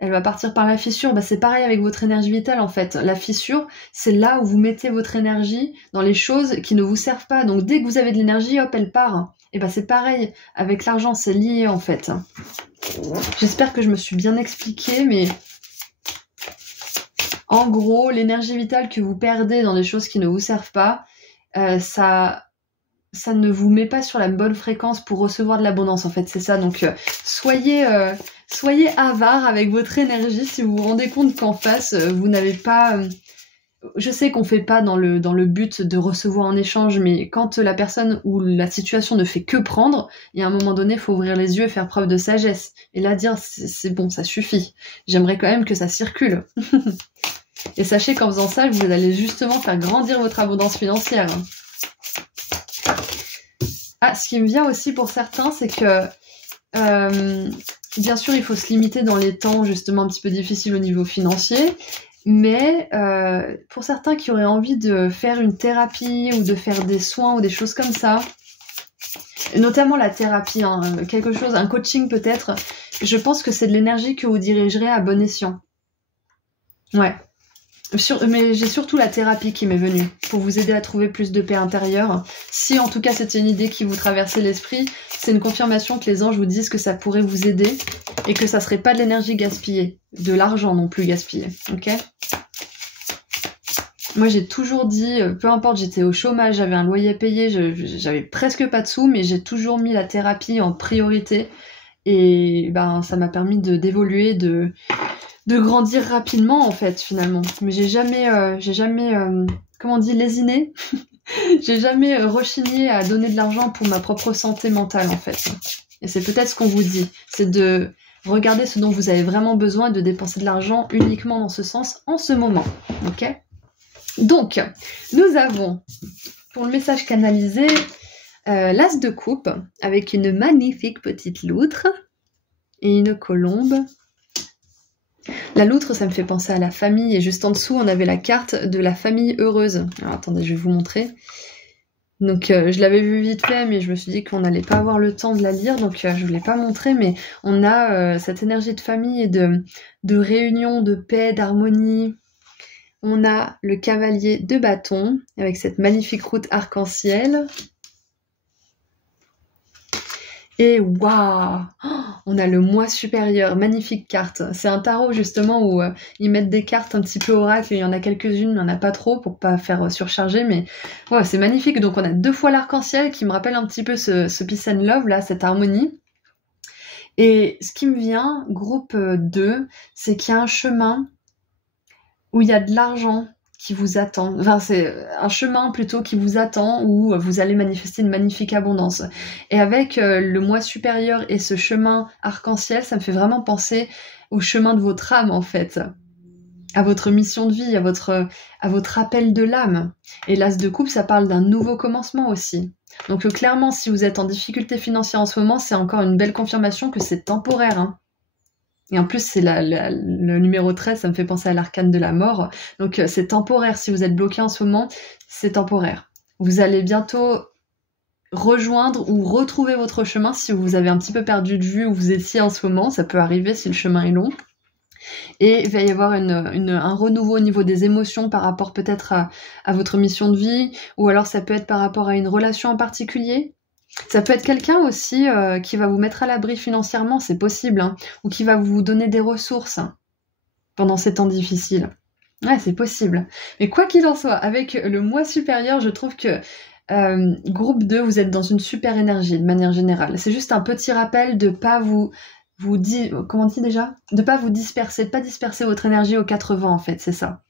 elle va partir par la fissure. Bah, c'est pareil avec votre énergie vitale, en fait. La fissure, c'est là où vous mettez votre énergie dans les choses qui ne vous servent pas. Donc, dès que vous avez de l'énergie, hop, elle part. Et bah, c'est pareil avec l'argent, c'est lié, en fait. J'espère que je me suis bien expliquée, mais en gros, l'énergie vitale que vous perdez dans des choses qui ne vous servent pas, ça ne vous met pas sur la bonne fréquence pour recevoir de l'abondance, en fait, c'est ça. Donc, soyez avare avec votre énergie si vous vous rendez compte qu'en face, vous n'avez pas... je sais qu'on fait pas dans le but de recevoir en échange, mais quand la personne ou la situation ne fait que prendre, il y a un moment donné, il faut ouvrir les yeux et faire preuve de sagesse. Et là, dire, c'est bon, ça suffit. J'aimerais quand même que ça circule. Et sachez qu'en faisant ça, vous allez justement faire grandir votre abondance financière. Ah, ce qui me vient aussi pour certains, c'est que bien sûr, il faut se limiter dans les temps justement un petit peu difficiles au niveau financier, mais pour certains qui auraient envie de faire une thérapie ou de faire des soins ou des choses comme ça, notamment la thérapie, hein, un coaching peut-être, je pense que c'est de l'énergie que vous dirigerez à bon escient. Ouais. Mais j'ai surtout la thérapie qui m'est venue pour vous aider à trouver plus de paix intérieure. Si en tout cas c'était une idée qui vous traversait l'esprit, c'est une confirmation que les anges vous disent que ça pourrait vous aider et que ça serait pas de l'énergie gaspillée, de l'argent non plus gaspillé, ok? Moi j'ai toujours dit, peu importe, j'étais au chômage, j'avais un loyer payé, j'avais presque pas de sous, mais j'ai toujours mis la thérapie en priorité et ben ça m'a permis d'évoluer, de grandir rapidement en fait finalement, mais j'ai jamais comment on dit, lésiné. J'ai jamais rechigné à donner de l'argent pour ma propre santé mentale en fait. Et c'est peut-être ce qu'on vous dit, c'est de regarder ce dont vous avez vraiment besoin et de dépenser de l'argent uniquement dans ce sens en ce moment, ok? Donc nous avons pour le message canalisé l'as de coupe avec une magnifique petite loutre et une colombe. La loutre, ça me fait penser à la famille, et juste en dessous, on avait la carte de la famille heureuse. Alors attendez, je vais vous montrer. Donc je l'avais vu vite fait, mais je me suis dit qu'on n'allait pas avoir le temps de la lire, donc je ne vous l'ai pas montré, mais on a cette énergie de famille et de réunion, de paix, d'harmonie. On a le cavalier de bâton, avec cette magnifique route arc-en-ciel. Et waouh, on a le moi supérieur, magnifique carte. C'est un tarot justement où ils mettent des cartes un petit peu oracle, il y en a quelques-unes, il n'y en a pas trop pour pas faire surcharger, mais ouais, c'est magnifique. Donc on a 2 fois l'arc-en-ciel qui me rappelle un petit peu ce peace and love là, cette harmonie. Et ce qui me vient, groupe 2, c'est qu'il y a un chemin où il y a de l'argent qui vous attend. Enfin, c'est un chemin plutôt qui vous attend où vous allez manifester une magnifique abondance. Et avec le moi supérieur et ce chemin arc-en-ciel, ça me fait vraiment penser au chemin de votre âme, en fait. À votre mission de vie, à votre appel de l'âme. Et l'as de coupe, ça parle d'un nouveau commencement aussi. Donc clairement, si vous êtes en difficulté financière en ce moment, c'est encore une belle confirmation que c'est temporaire, hein. Et en plus, c'est le numéro 13, ça me fait penser à l'arcane de la mort. Donc, c'est temporaire. Si vous êtes bloqué en ce moment, c'est temporaire. Vous allez bientôt rejoindre ou retrouver votre chemin si vous avez un petit peu perdu de vue où vous étiez en ce moment. Ça peut arriver si le chemin est long. Et il va y avoir un renouveau au niveau des émotions par rapport peut-être à votre mission de vie. Ou alors, ça peut être par rapport à une relation en particulier. Ça peut être quelqu'un aussi qui va vous mettre à l'abri financièrement, c'est possible, hein, ou qui va vous donner des ressources pendant ces temps difficiles. Ouais, c'est possible. Mais quoi qu'il en soit, avec le moi supérieur, je trouve que groupe 2, vous êtes dans une super énergie de manière générale. C'est juste un petit rappel de pas comment on dit déjà ? De pas vous disperser, de pas disperser votre énergie aux 4 vents en fait, c'est ça.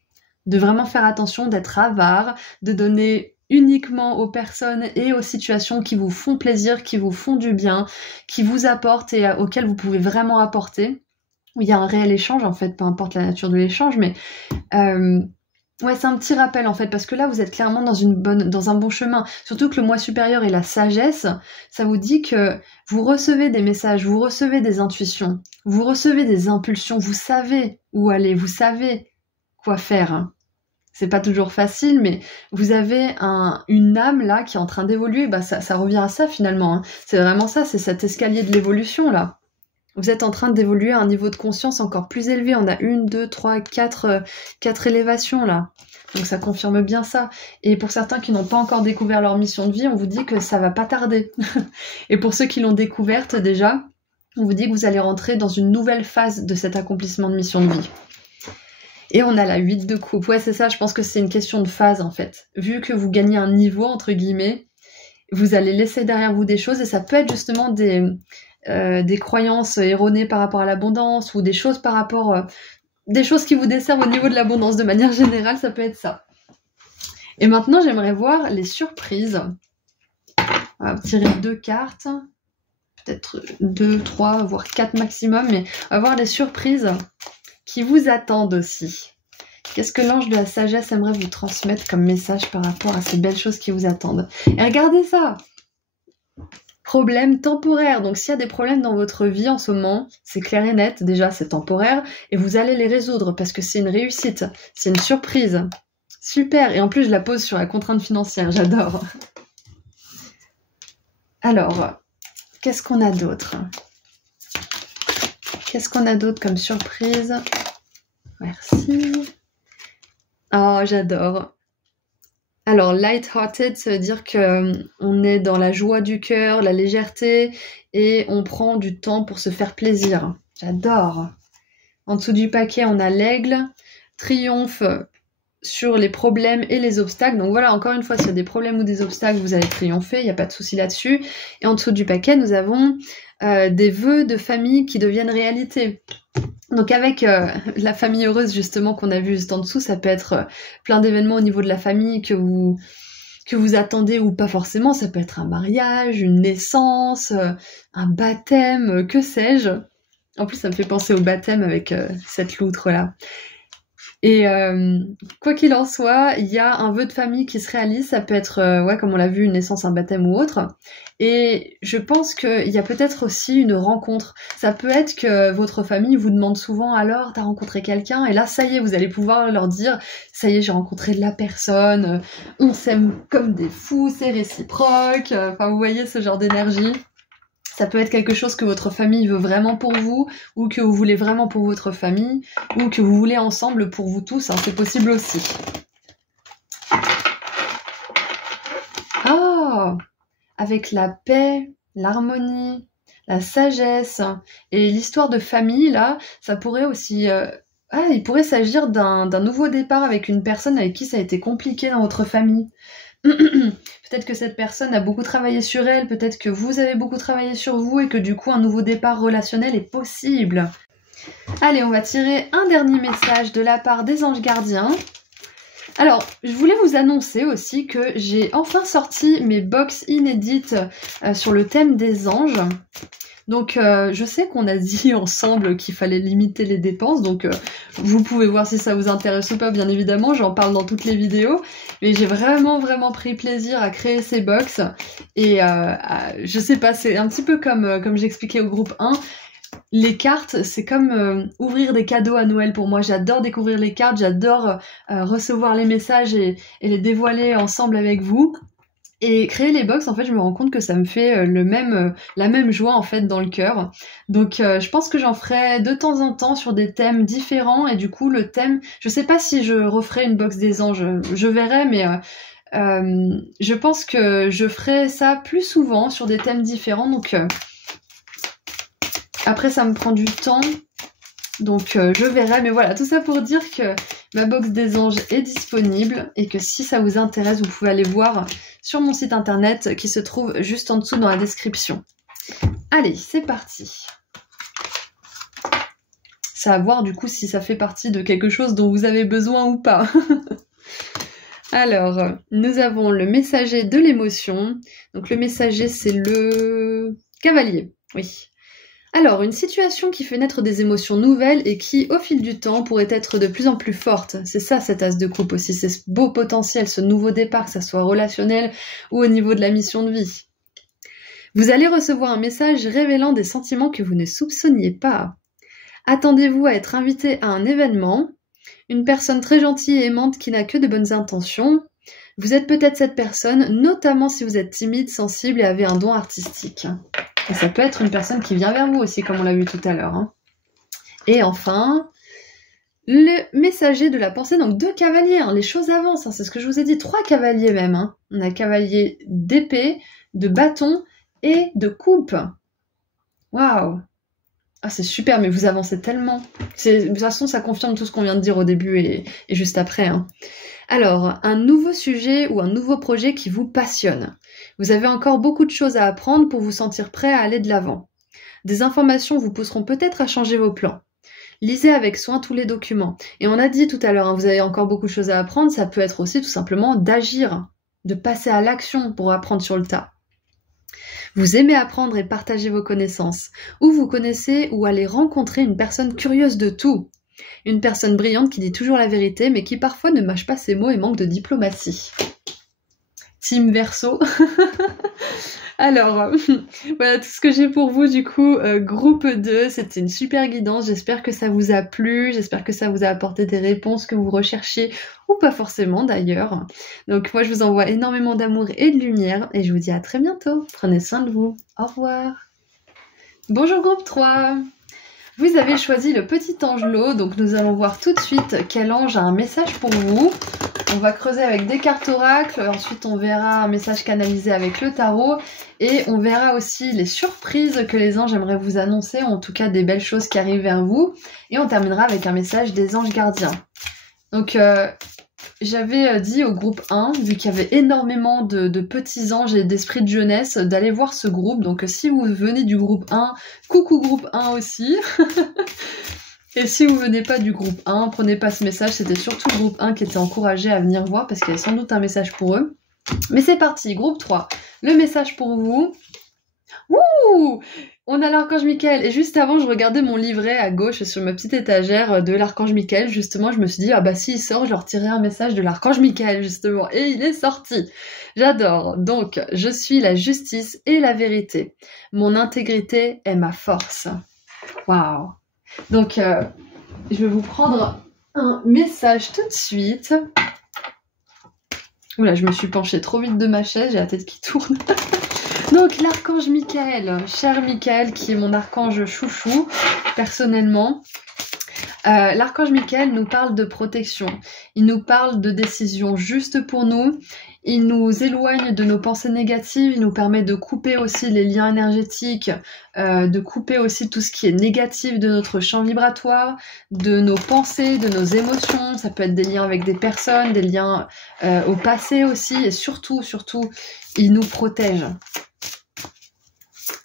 De vraiment faire attention, d'être avare, de donner uniquement aux personnes et aux situations qui vous font plaisir, qui vous font du bien, qui vous apportent et auxquelles vous pouvez vraiment apporter. Où il y a un réel échange en fait, peu importe la nature de l'échange, mais Ouais, c'est un petit rappel en fait, parce que là vous êtes clairement dans un bon chemin. Surtout que le moi supérieur et la sagesse, ça vous dit que vous recevez des messages, vous recevez des intuitions, vous recevez des impulsions, vous savez où aller, vous savez quoi faire, hein. C'est pas toujours facile, mais vous avez une âme là qui est en train d'évoluer. Bah ça revient à ça finalement, hein. C'est vraiment ça, c'est cet escalier de l'évolution là. Vous êtes en train d'évoluer à un niveau de conscience encore plus élevé. On a 1, 2, 3, 4 élévations là. Donc ça confirme bien ça. Et pour certains qui n'ont pas encore découvert leur mission de vie, on vous dit que ça va pas tarder. Et pour ceux qui l'ont découverte déjà, on vous dit que vous allez rentrer dans une nouvelle phase de cet accomplissement de mission de vie. Et on a la 8 de coupe. Ouais, c'est ça, je pense que c'est une question de phase en fait. Vu que vous gagnez un niveau, entre guillemets, vous allez laisser derrière vous des choses et ça peut être justement des croyances erronées par rapport à l'abondance ou des choses par rapport... des choses qui vous desservent au niveau de l'abondance de manière générale, ça peut être ça. Et maintenant, j'aimerais voir les surprises. On va tirer 2 cartes, peut-être 2, 3, voire 4 maximum, mais on va voir les surprises qui vous attendent aussi. Qu'est-ce que l'ange de la sagesse aimerait vous transmettre comme message par rapport à ces belles choses qui vous attendent? Et regardez ça! Problème temporaire. Donc s'il y a des problèmes dans votre vie en ce moment, c'est clair et net, déjà c'est temporaire, et vous allez les résoudre parce que c'est une réussite, c'est une surprise. Super, et en plus je la pose sur la contrainte financière, j'adore. Alors, qu'est-ce qu'on a d'autre? Qu'est-ce qu'on a d'autre comme surprise? Merci. Oh, j'adore. Alors, light-hearted, ça veut dire que on est dans la joie du cœur, la légèreté, et on prend du temps pour se faire plaisir. J'adore. En dessous du paquet, on a l'aigle, triomphe sur les problèmes et les obstacles. Donc voilà, encore une fois, s'il y a des problèmes ou des obstacles, vous allez triompher, il n'y a pas de souci là-dessus. Et en dessous du paquet, nous avons des vœux de famille qui deviennent réalité. Donc avec la famille heureuse justement qu'on a vu juste en dessous, ça peut être plein d'événements au niveau de la famille que vous attendez ou pas forcément. Ça peut être un mariage, une naissance, un baptême, que sais-je. En plus ça me fait penser au baptême avec cette loutre là. Et quoi qu'il en soit, il y a un vœu de famille qui se réalise, ça peut être, ouais, comme on l'a vu, une naissance, un baptême ou autre. Et je pense qu'il y a peut-être aussi une rencontre. Ça peut être que votre famille vous demande souvent, alors, t'as rencontré quelqu'un? Et là, ça y est, vous allez pouvoir leur dire, ça y est, j'ai rencontré la personne, on s'aime comme des fous, c'est réciproque. Enfin, vous voyez ce genre d'énergie. Ça peut être quelque chose que votre famille veut vraiment pour vous, ou que vous voulez vraiment pour votre famille, ou que vous voulez ensemble pour vous tous, hein, c'est possible aussi. Oh, avec la paix, l'harmonie, la sagesse et l'histoire de famille, là, ça pourrait aussi... il pourrait s'agir d'un nouveau départ avec une personne avec qui ça a été compliqué dans votre famille. Peut-être que cette personne a beaucoup travaillé sur elle, peut-être que vous avez beaucoup travaillé sur vous et que du coup un nouveau départ relationnel est possible. Allez, on va tirer un dernier message de la part des anges gardiens. Alors, je voulais vous annoncer aussi que j'ai enfin sorti mes box inédites sur le thème des anges. Donc je sais qu'on a dit ensemble qu'il fallait limiter les dépenses, donc vous pouvez voir si ça vous intéresse ou pas, bien évidemment, j'en parle dans toutes les vidéos, mais j'ai vraiment pris plaisir à créer ces box, et je sais pas, c'est un petit peu comme j'expliquais au groupe 1, les cartes, c'est comme ouvrir des cadeaux à Noël pour moi, j'adore découvrir les cartes, j'adore recevoir les messages et les dévoiler ensemble avec vous. Et créer les box, en fait, je me rends compte que ça me fait la même joie, en fait, dans le cœur. Donc, je pense que j'en ferai de temps en temps sur des thèmes différents. Et du coup, le thème... Je sais pas si je referai une box des anges. Je verrai, mais je pense que je ferai ça plus souvent sur des thèmes différents. Donc, après, ça me prend du temps. Donc, je verrai. Mais voilà, tout ça pour dire que ma box des anges est disponible. Et que si ça vous intéresse, vous pouvez aller voir sur mon site internet qui se trouve juste en dessous dans la description. Allez, c'est parti. C'est à voir du coup si ça fait partie de quelque chose dont vous avez besoin ou pas. Alors, nous avons le messager de l'émotion. Donc le messager, c'est le cavalier, oui. Alors, une situation qui fait naître des émotions nouvelles et qui, au fil du temps, pourrait être de plus en plus forte. C'est ça, cet as de coupe aussi, c'est ce beau potentiel, ce nouveau départ, que ça soit relationnel ou au niveau de la mission de vie. Vous allez recevoir un message révélant des sentiments que vous ne soupçonniez pas. Attendez-vous à être invité à un événement, une personne très gentille et aimante qui n'a que de bonnes intentions. Vous êtes peut-être cette personne, notamment si vous êtes timide, sensible et avez un don artistique. Et ça peut être une personne qui vient vers vous aussi, comme on l'a vu tout à l'heure. Et enfin, le messager de la pensée, donc 2 cavaliers, les choses avancent, c'est ce que je vous ai dit, 3 cavaliers même. On a cavalier d'épée, de bâton et de coupe. Waouh! Ah, c'est super, mais vous avancez tellement. De toute façon, ça confirme tout ce qu'on vient de dire au début et juste après. Alors, un nouveau sujet ou un nouveau projet qui vous passionne. Vous avez encore beaucoup de choses à apprendre pour vous sentir prêt à aller de l'avant. Des informations vous pousseront peut-être à changer vos plans. Lisez avec soin tous les documents. Et on a dit tout à l'heure, vous avez encore beaucoup de choses à apprendre, ça peut être aussi tout simplement d'agir, de passer à l'action pour apprendre sur le tas. Vous aimez apprendre et partager vos connaissances, ou vous connaissez ou allez rencontrer une personne curieuse de tout. Une personne brillante qui dit toujours la vérité, mais qui parfois ne mâche pas ses mots et manque de diplomatie. Team Verseau. Alors, voilà tout ce que j'ai pour vous du coup, groupe 2, c'était une super guidance, j'espère que ça vous a plu, j'espère que ça vous a apporté des réponses que vous recherchiez, ou pas forcément d'ailleurs. Donc moi je vous envoie énormément d'amour et de lumière, et je vous dis à très bientôt, prenez soin de vous, au revoir. Bonjour groupe 3. Vous avez choisi le petit angelot, donc nous allons voir tout de suite quel ange a un message pour vous. On va creuser avec des cartes oracles, ensuite on verra un message canalisé avec le tarot et on verra aussi les surprises que les anges aimeraient vous annoncer, en tout cas des belles choses qui arrivent vers vous. Et on terminera avec un message des anges gardiens. Donc j'avais dit au groupe 1, vu qu'il y avait énormément de petits anges et d'esprits de jeunesse, d'aller voir ce groupe. Donc si vous venez du groupe 1, coucou groupe 1 aussi. Et si vous venez pas du groupe 1, prenez pas ce message, c'était surtout le groupe 1 qui était encouragé à venir voir parce qu'il y avait sans doute un message pour eux. Mais c'est parti, groupe 3, le message pour vous. Wouh! On a l'archange Michael, et juste avant je regardais mon livret à gauche sur ma petite étagère de l'archange Michael, justement je me suis dit, ah bah s'il sort, je leur tirerai un message de l'archange Michael justement, et il est sorti. J'adore. Donc, je suis la justice et la vérité. Mon intégrité est ma force. Waouh! Donc, je vais vous prendre un message tout de suite. Oula, je me suis penchée trop vite de ma chaise, j'ai la tête qui tourne. Donc, l'archange Michael, cher Michael, qui est mon archange chouchou, personnellement. L'archange Michael nous parle de protection. Il nous parle de décisions justes pour nous. Il nous éloigne de nos pensées négatives. Il nous permet de couper aussi les liens énergétiques, de couper aussi tout ce qui est négatif de notre champ vibratoire, de nos pensées, de nos émotions. Ça peut être des liens avec des personnes, des liens au passé aussi. Et surtout, il nous protège.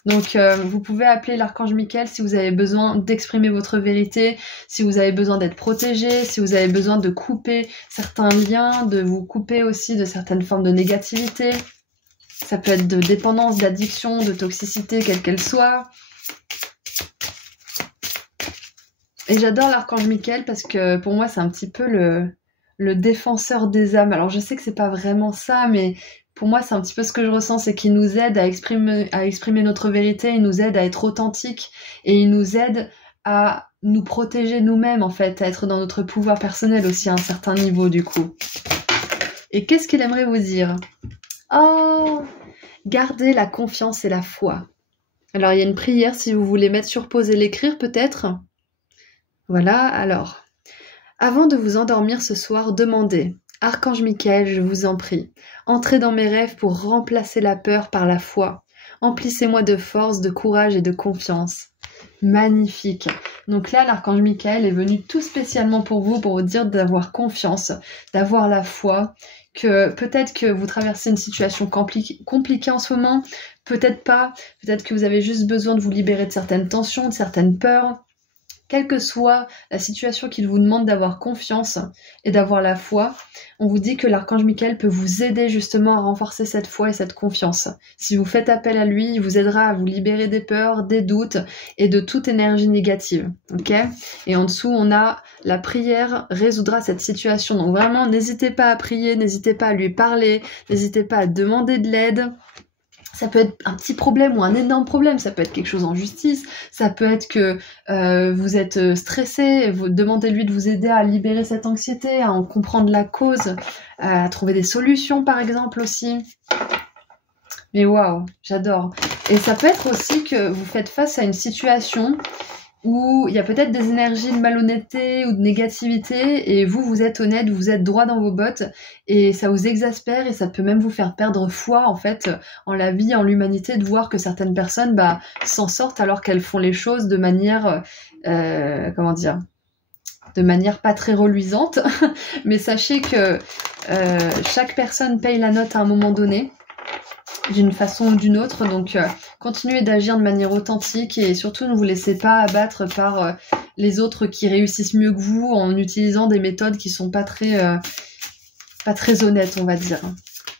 Donc vous pouvez appeler l'archange Michael si vous avez besoin d'exprimer votre vérité, si vous avez besoin d'être protégé, si vous avez besoin de couper certains liens, de vous couper aussi de certaines formes de négativité. Ça peut être de dépendance, d'addiction, de toxicité, quelle qu'elle soit. Et j'adore l'archange Michael parce que pour moi c'est un petit peu le défenseur des âmes. Alors je sais que c'est pas vraiment ça, mais pour moi, c'est un petit peu ce que je ressens, c'est qu'il nous aide à exprimer notre vérité, il nous aide à être authentique et il nous aide à nous protéger nous-mêmes, en fait, à être dans notre pouvoir personnel aussi à un certain niveau, du coup. Et qu'est-ce qu'il aimerait vous dire? Oh, gardez la confiance et la foi. Alors, il y a une prière, si vous voulez mettre sur pause et l'écrire, peut-être. Voilà, alors. Avant de vous endormir ce soir, demandez. Archange Michael, je vous en prie, entrez dans mes rêves pour remplacer la peur par la foi. Emplissez-moi de force, de courage et de confiance. Magnifique. Donc là, l'archange Michael est venu tout spécialement pour vous dire d'avoir confiance, d'avoir la foi, que peut-être que vous traversez une situation compliquée en ce moment, peut-être pas, peut-être que vous avez juste besoin de vous libérer de certaines tensions, de certaines peurs. quelle que soit la situation qu'il vous demande d'avoir confiance et d'avoir la foi, on vous dit que l'archange Michael peut vous aider justement à renforcer cette foi et cette confiance. Si vous faites appel à lui, il vous aidera à vous libérer des peurs, des doutes et de toute énergie négative. Ok ? Et en dessous, on a la prière résoudra cette situation. Donc vraiment, n'hésitez pas à prier, n'hésitez pas à lui parler, n'hésitez pas à demander de l'aide. Ça peut être un petit problème ou un énorme problème, ça peut être quelque chose en justice, ça peut être que vous êtes stressé, vous demandez-lui de vous aider à libérer cette anxiété, à en comprendre la cause, à trouver des solutions par exemple aussi. Mais waouh, j'adore. Et ça peut être aussi que vous faites face à une situation où il y a peut-être des énergies de malhonnêteté ou de négativité et vous êtes honnête, vous êtes droit dans vos bottes et ça vous exaspère et ça peut même vous faire perdre foi en fait en la vie, en l'humanité, de voir que certaines personnes s'en sortent alors qu'elles font les choses de manière, comment dire, de manière pas très reluisante. Mais sachez que chaque personne paye la note à un moment donné, d'une façon ou d'une autre, donc continuez d'agir de manière authentique et surtout ne vous laissez pas abattre par les autres qui réussissent mieux que vous en utilisant des méthodes qui sont pas très honnêtes, on va dire.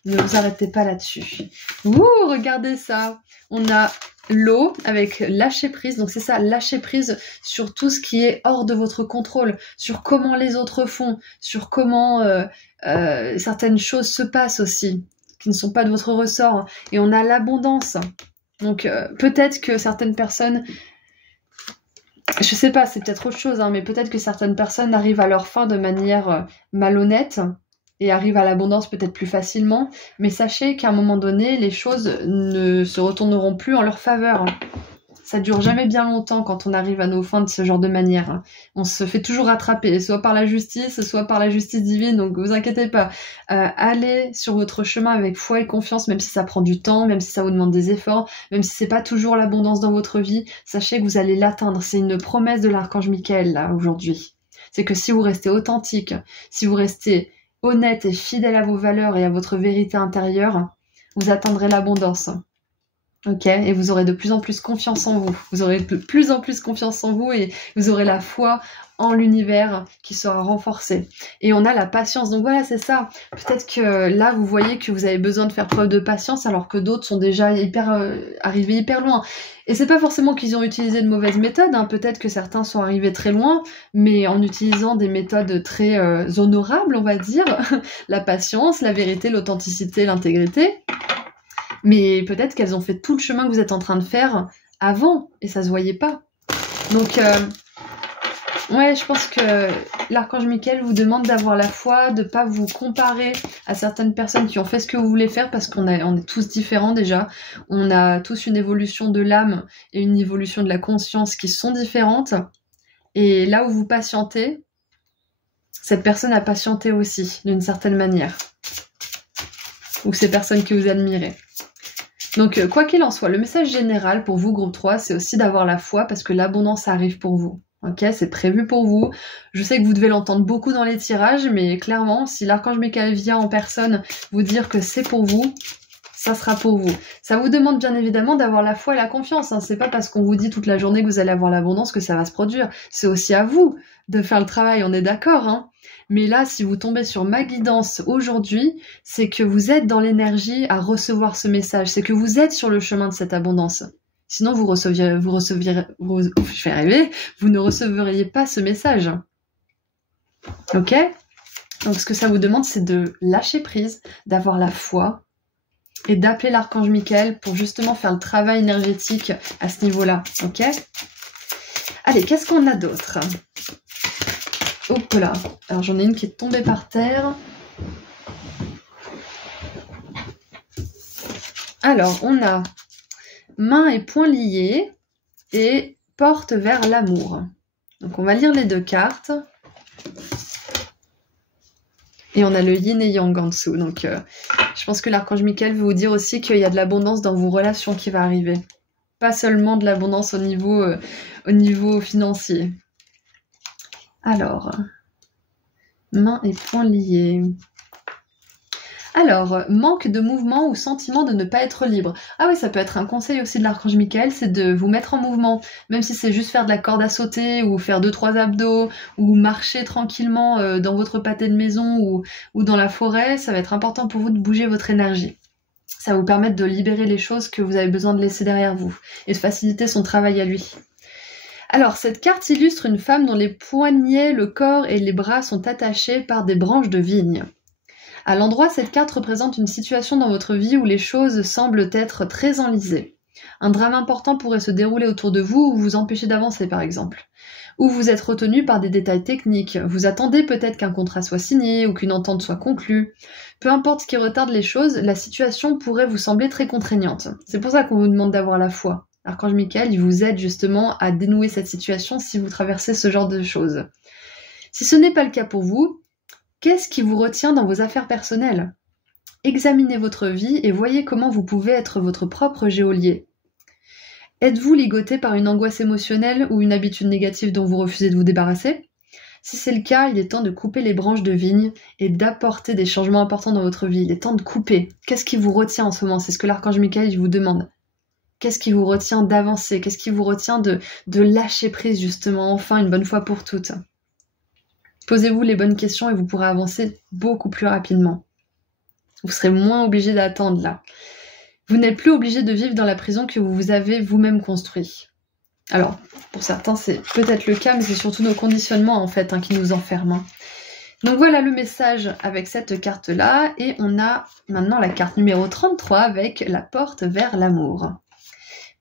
Ne vous arrêtez pas là-dessus. Ouh, regardez ça, on a l'eau avec lâcher prise, donc c'est ça, lâcher prise sur tout ce qui est hors de votre contrôle, sur comment les autres font, sur comment certaines choses se passent aussi, qui ne sont pas de votre ressort, et on a l'abondance. Donc peut-être que certaines personnes, je sais pas, c'est peut-être autre chose, mais peut-être que certaines personnes arrivent à leur fin de manière malhonnête et arrivent à l'abondance peut-être plus facilement, mais sachez qu'à un moment donné, les choses ne se retourneront plus en leur faveur. Ça dure jamais bien longtemps quand on arrive à nos fins de ce genre de manière. On se fait toujours rattraper, soit par la justice divine, donc vous inquiétez pas. Allez sur votre chemin avec foi et confiance, même si ça prend du temps, même si ça vous demande des efforts, même si c'est pas toujours l'abondance dans votre vie, sachez que vous allez l'atteindre. C'est une promesse de l'archange Michael, là, aujourd'hui. C'est que si vous restez authentique, si vous restez honnête et fidèle à vos valeurs et à votre vérité intérieure, vous atteindrez l'abondance. Ok, et vous aurez de plus en plus confiance en vous. Vous aurez de plus en plus confiance en vous et vous aurez la foi en l'univers qui sera renforcée. Et on a la patience. Donc voilà, c'est ça. Peut-être que là, vous voyez que vous avez besoin de faire preuve de patience alors que d'autres sont déjà arrivés hyper loin. Et c'est pas forcément qu'ils ont utilisé de mauvaises méthodes. Peut-être que certains sont arrivés très loin, mais en utilisant des méthodes très honorables, on va dire. La patience, la vérité, l'authenticité, l'intégrité. Mais peut-être qu'elles ont fait tout le chemin que vous êtes en train de faire avant, et ça se voyait pas. Donc, ouais, je pense que l'archange Michael vous demande d'avoir la foi, de pas vous comparer à certaines personnes qui ont fait ce que vous voulez faire, parce qu'on est tous différents déjà. On a tous une évolution de l'âme et une évolution de la conscience qui sont différentes. Et là où vous patientez, cette personne a patienté aussi, d'une certaine manière. Ou ces personnes que vous admirez. Donc, quoi qu'il en soit, le message général pour vous, groupe 3, c'est aussi d'avoir la foi parce que l'abondance arrive pour vous. Ok, c'est prévu pour vous. Je sais que vous devez l'entendre beaucoup dans les tirages, mais clairement, si l'archange Michael vient en personne vous dire que c'est pour vous, ça sera pour vous. Ça vous demande bien évidemment d'avoir la foi et la confiance. C'est pas parce qu'on vous dit toute la journée que vous allez avoir l'abondance que ça va se produire. C'est aussi à vous de faire le travail, on est d'accord, Mais là, si vous tombez sur ma guidance aujourd'hui, c'est que vous êtes dans l'énergie à recevoir ce message. C'est que vous êtes sur le chemin de cette abondance. Sinon, vous ne recevriez pas ce message. Ok ? Donc, ce que ça vous demande, c'est de lâcher prise, d'avoir la foi et d'appeler l'archange Michael pour justement faire le travail énergétique à ce niveau-là. Ok ? Allez, qu'est-ce qu'on a d'autre ? Hop là, alors j'en ai une qui est tombée par terre. Alors, on a mains et poings liés et porte vers l'amour. Donc, on va lire les deux cartes. Et on a le yin et yang en dessous. Donc, je pense que l'archange Michael veut vous dire aussi qu'il y a de l'abondance dans vos relations qui va arriver. Pas seulement de l'abondance au niveau financier. Alors, mains et poings liés. Alors, manque de mouvement ou sentiment de ne pas être libre. Ah oui, ça peut être un conseil aussi de l'archange Michael, c'est de vous mettre en mouvement, même si c'est juste faire de la corde à sauter, ou faire 2-3 abdos, ou marcher tranquillement dans votre pâté de maison, ou dans la forêt, ça va être important pour vous de bouger votre énergie. Ça va vous permettre de libérer les choses que vous avez besoin de laisser derrière vous, et de faciliter son travail à lui. Alors, cette carte illustre une femme dont les poignets, le corps et les bras sont attachés par des branches de vigne. À l'endroit, cette carte représente une situation dans votre vie où les choses semblent être très enlisées. Un drame important pourrait se dérouler autour de vous ou vous empêcher d'avancer, par exemple. Ou vous êtes retenu par des détails techniques. Vous attendez peut-être qu'un contrat soit signé ou qu'une entente soit conclue. Peu importe ce qui retarde les choses, la situation pourrait vous sembler très contraignante. C'est pour ça qu'on vous demande d'avoir la foi. L'archange Michael, il vous aide justement à dénouer cette situation si vous traversez ce genre de choses. Si ce n'est pas le cas pour vous, qu'est-ce qui vous retient dans vos affaires personnelles? Examinez votre vie et voyez comment vous pouvez être votre propre geôlier. Êtes-vous ligoté par une angoisse émotionnelle ou une habitude négative dont vous refusez de vous débarrasser? Si c'est le cas, il est temps de couper les branches de vigne et d'apporter des changements importants dans votre vie. Il est temps de couper. Qu'est-ce qui vous retient en ce moment? C'est ce que l'archange Michael vous demande. Qu'est-ce qui vous retient d'avancer? Qu'est-ce qui vous retient de lâcher prise justement, enfin, une bonne fois pour toutes? Posez-vous les bonnes questions et vous pourrez avancer beaucoup plus rapidement. Vous serez moins obligé d'attendre là. Vous n'êtes plus obligé de vivre dans la prison que vous avez vous-même construite. Alors, pour certains, c'est peut-être le cas, mais c'est surtout nos conditionnements en fait qui nous enferment. Donc voilà le message avec cette carte-là, et on a maintenant la carte numéro 33 avec la porte vers l'amour.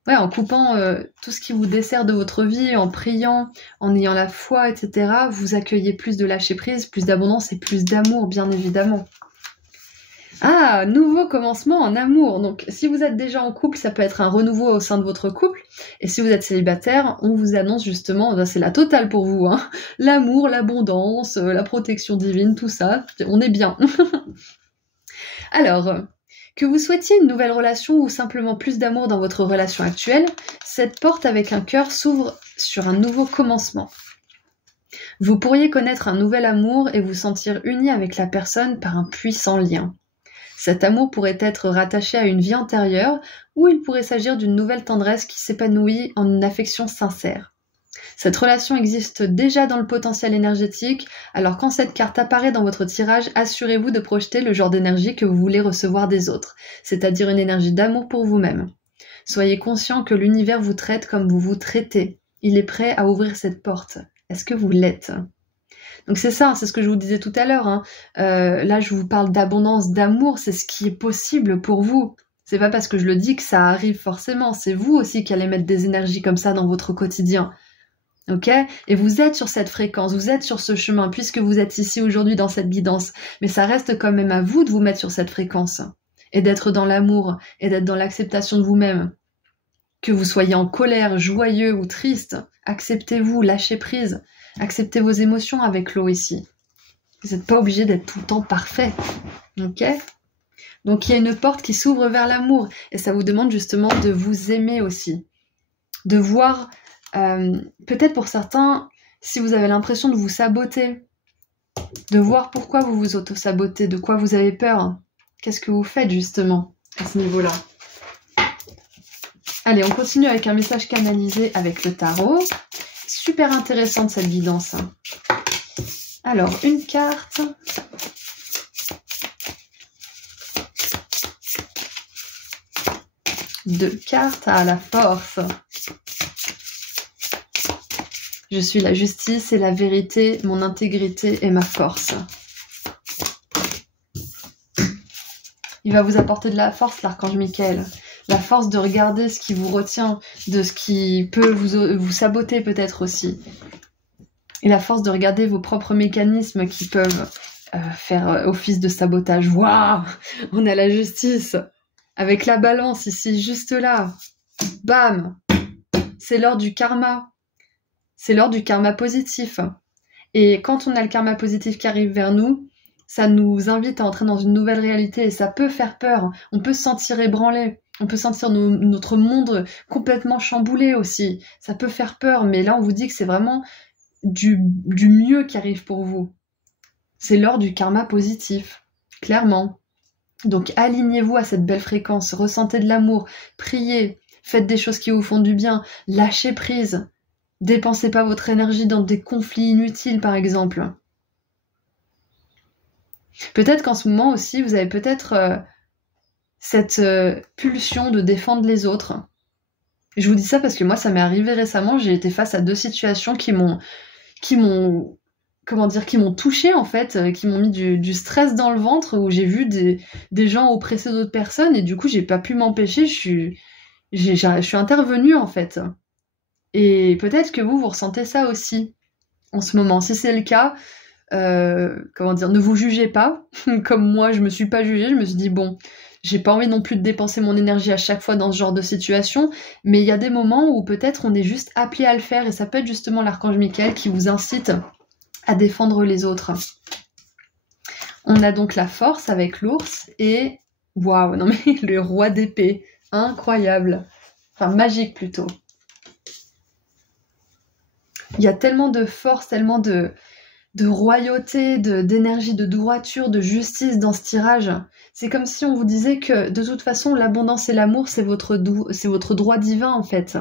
Ouais, en coupant tout ce qui vous dessert de votre vie, en priant, en ayant la foi, etc., vous accueillez plus de lâcher-prise, plus d'abondance et plus d'amour, bien évidemment. Ah, nouveau commencement en amour. Donc, si vous êtes déjà en couple, ça peut être un renouveau au sein de votre couple. Et si vous êtes célibataire, on vous annonce justement, c'est la totale pour vous, hein. L'amour, l'abondance, la protection divine, tout ça, on est bien. Alors, que vous souhaitiez une nouvelle relation ou simplement plus d'amour dans votre relation actuelle, cette porte avec un cœur s'ouvre sur un nouveau commencement. Vous pourriez connaître un nouvel amour et vous sentir uni avec la personne par un puissant lien. Cet amour pourrait être rattaché à une vie antérieure ou il pourrait s'agir d'une nouvelle tendresse qui s'épanouit en une affection sincère. Cette relation existe déjà dans le potentiel énergétique, alors quand cette carte apparaît dans votre tirage, assurez-vous de projeter le genre d'énergie que vous voulez recevoir des autres, c'est-à-dire une énergie d'amour pour vous-même. Soyez conscient que l'univers vous traite comme vous vous traitez. Il est prêt à ouvrir cette porte. Est-ce que vous l'êtes ? Donc c'est ça, c'est ce que je vous disais tout à l'heure. Là, je vous parle d'abondance, d'amour, c'est ce qui est possible pour vous. C'est pas parce que je le dis que ça arrive forcément, c'est vous aussi qui allez mettre des énergies comme ça dans votre quotidien. Ok ? Et vous êtes sur cette fréquence, vous êtes sur ce chemin, puisque vous êtes ici aujourd'hui dans cette guidance. Mais ça reste quand même à vous de vous mettre sur cette fréquence. Et d'être dans l'amour, et d'être dans l'acceptation de vous-même. Que vous soyez en colère, joyeux ou triste, acceptez-vous, lâchez prise. Acceptez vos émotions avec l'eau ici. Vous n'êtes pas obligé d'être tout le temps parfait. Ok ? Donc il y a une porte qui s'ouvre vers l'amour. Et ça vous demande justement de vous aimer aussi. De voir... peut-être pour certains, si vous avez l'impression de vous saboter, de voir pourquoi vous vous auto-sabotez, de quoi vous avez peur, qu'est-ce que vous faites justement à ce niveau-là. Allez, on continue avec un message canalisé avec le tarot. Super intéressante cette guidance. Alors, une carte. Deux cartes à la force. Je suis la justice et la vérité, mon intégrité et ma force. Il va vous apporter de la force, l'archange Michael. La force de regarder ce qui vous retient, de ce qui peut vous saboter peut-être aussi. Et la force de regarder vos propres mécanismes qui peuvent faire office de sabotage. Waouh! On a la justice. Avec la balance ici, juste là. Bam! C'est l'heure du karma. C'est l'heure du karma positif. Et quand on a le karma positif qui arrive vers nous, ça nous invite à entrer dans une nouvelle réalité et ça peut faire peur. On peut se sentir ébranlé. On peut sentir notre monde complètement chamboulé aussi. Ça peut faire peur, mais là on vous dit que c'est vraiment du mieux qui arrive pour vous. C'est l'heure du karma positif, clairement. Donc alignez-vous à cette belle fréquence, ressentez de l'amour, priez, faites des choses qui vous font du bien, lâchez prise. Dépensez pas votre énergie dans des conflits inutiles, par exemple. Peut-être qu'en ce moment aussi, vous avez peut-être cette pulsion de défendre les autres. Je vous dis ça parce que moi, ça m'est arrivé récemment. J'ai été face à 2 situations qui m'ont touchée en fait, qui m'ont mis du stress dans le ventre, où j'ai vu des gens oppresser d'autres personnes et du coup, j'ai pas pu m'empêcher. Je suis intervenue en fait. Et peut-être que vous ressentez ça aussi en ce moment. Si c'est le cas, ne vous jugez pas. Comme moi, je me suis pas jugée, je me suis dit bon, j'ai pas envie non plus de dépenser mon énergie à chaque fois dans ce genre de situation, mais il y a des moments où peut-être on est juste appelé à le faire, et ça peut être justement l'archange Michael qui vous incite à défendre les autres. On a donc la force avec l'ours et waouh, non mais le roi d'épée, incroyable, enfin magique plutôt. Il y a tellement de force, tellement de royauté, d'énergie, de droiture, de justice dans ce tirage. C'est comme si on vous disait que de toute façon l'abondance et l'amour c'est votre droit divin en fait.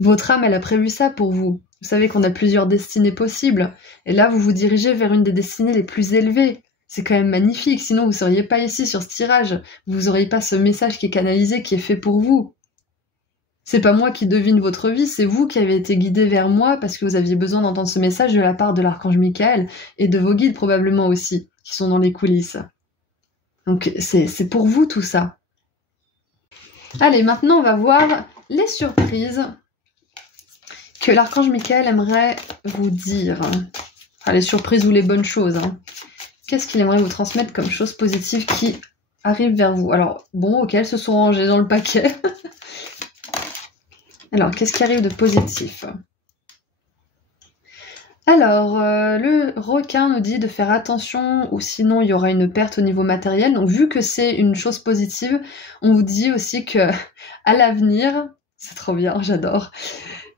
Votre âme elle a prévu ça pour vous. Vous savez qu'on a plusieurs destinées possibles et là vous vous dirigez vers une des destinées les plus élevées. C'est quand même magnifique, sinon vous seriez pas ici sur ce tirage. Vous auriez pas ce message qui est canalisé, qui est fait pour vous. C'est pas moi qui devine votre vie, c'est vous qui avez été guidé vers moi parce que vous aviez besoin d'entendre ce message de la part de l'archange Michael et de vos guides probablement aussi, qui sont dans les coulisses. Donc c'est pour vous tout ça. Allez, maintenant on va voir les surprises que l'archange Michael aimerait vous dire. Enfin, les surprises ou les bonnes choses. Hein. Qu'est-ce qu'il aimerait vous transmettre comme choses positives qui arrivent vers vous? Alors, bon, ok, elles se sont rangées dans le paquet. Alors, qu'est-ce qui arrive de positif? Alors, le requin nous dit de faire attention ou sinon il y aura une perte au niveau matériel. Donc, vu que c'est une chose positive, on vous dit aussi que à l'avenir, c'est trop bien, j'adore.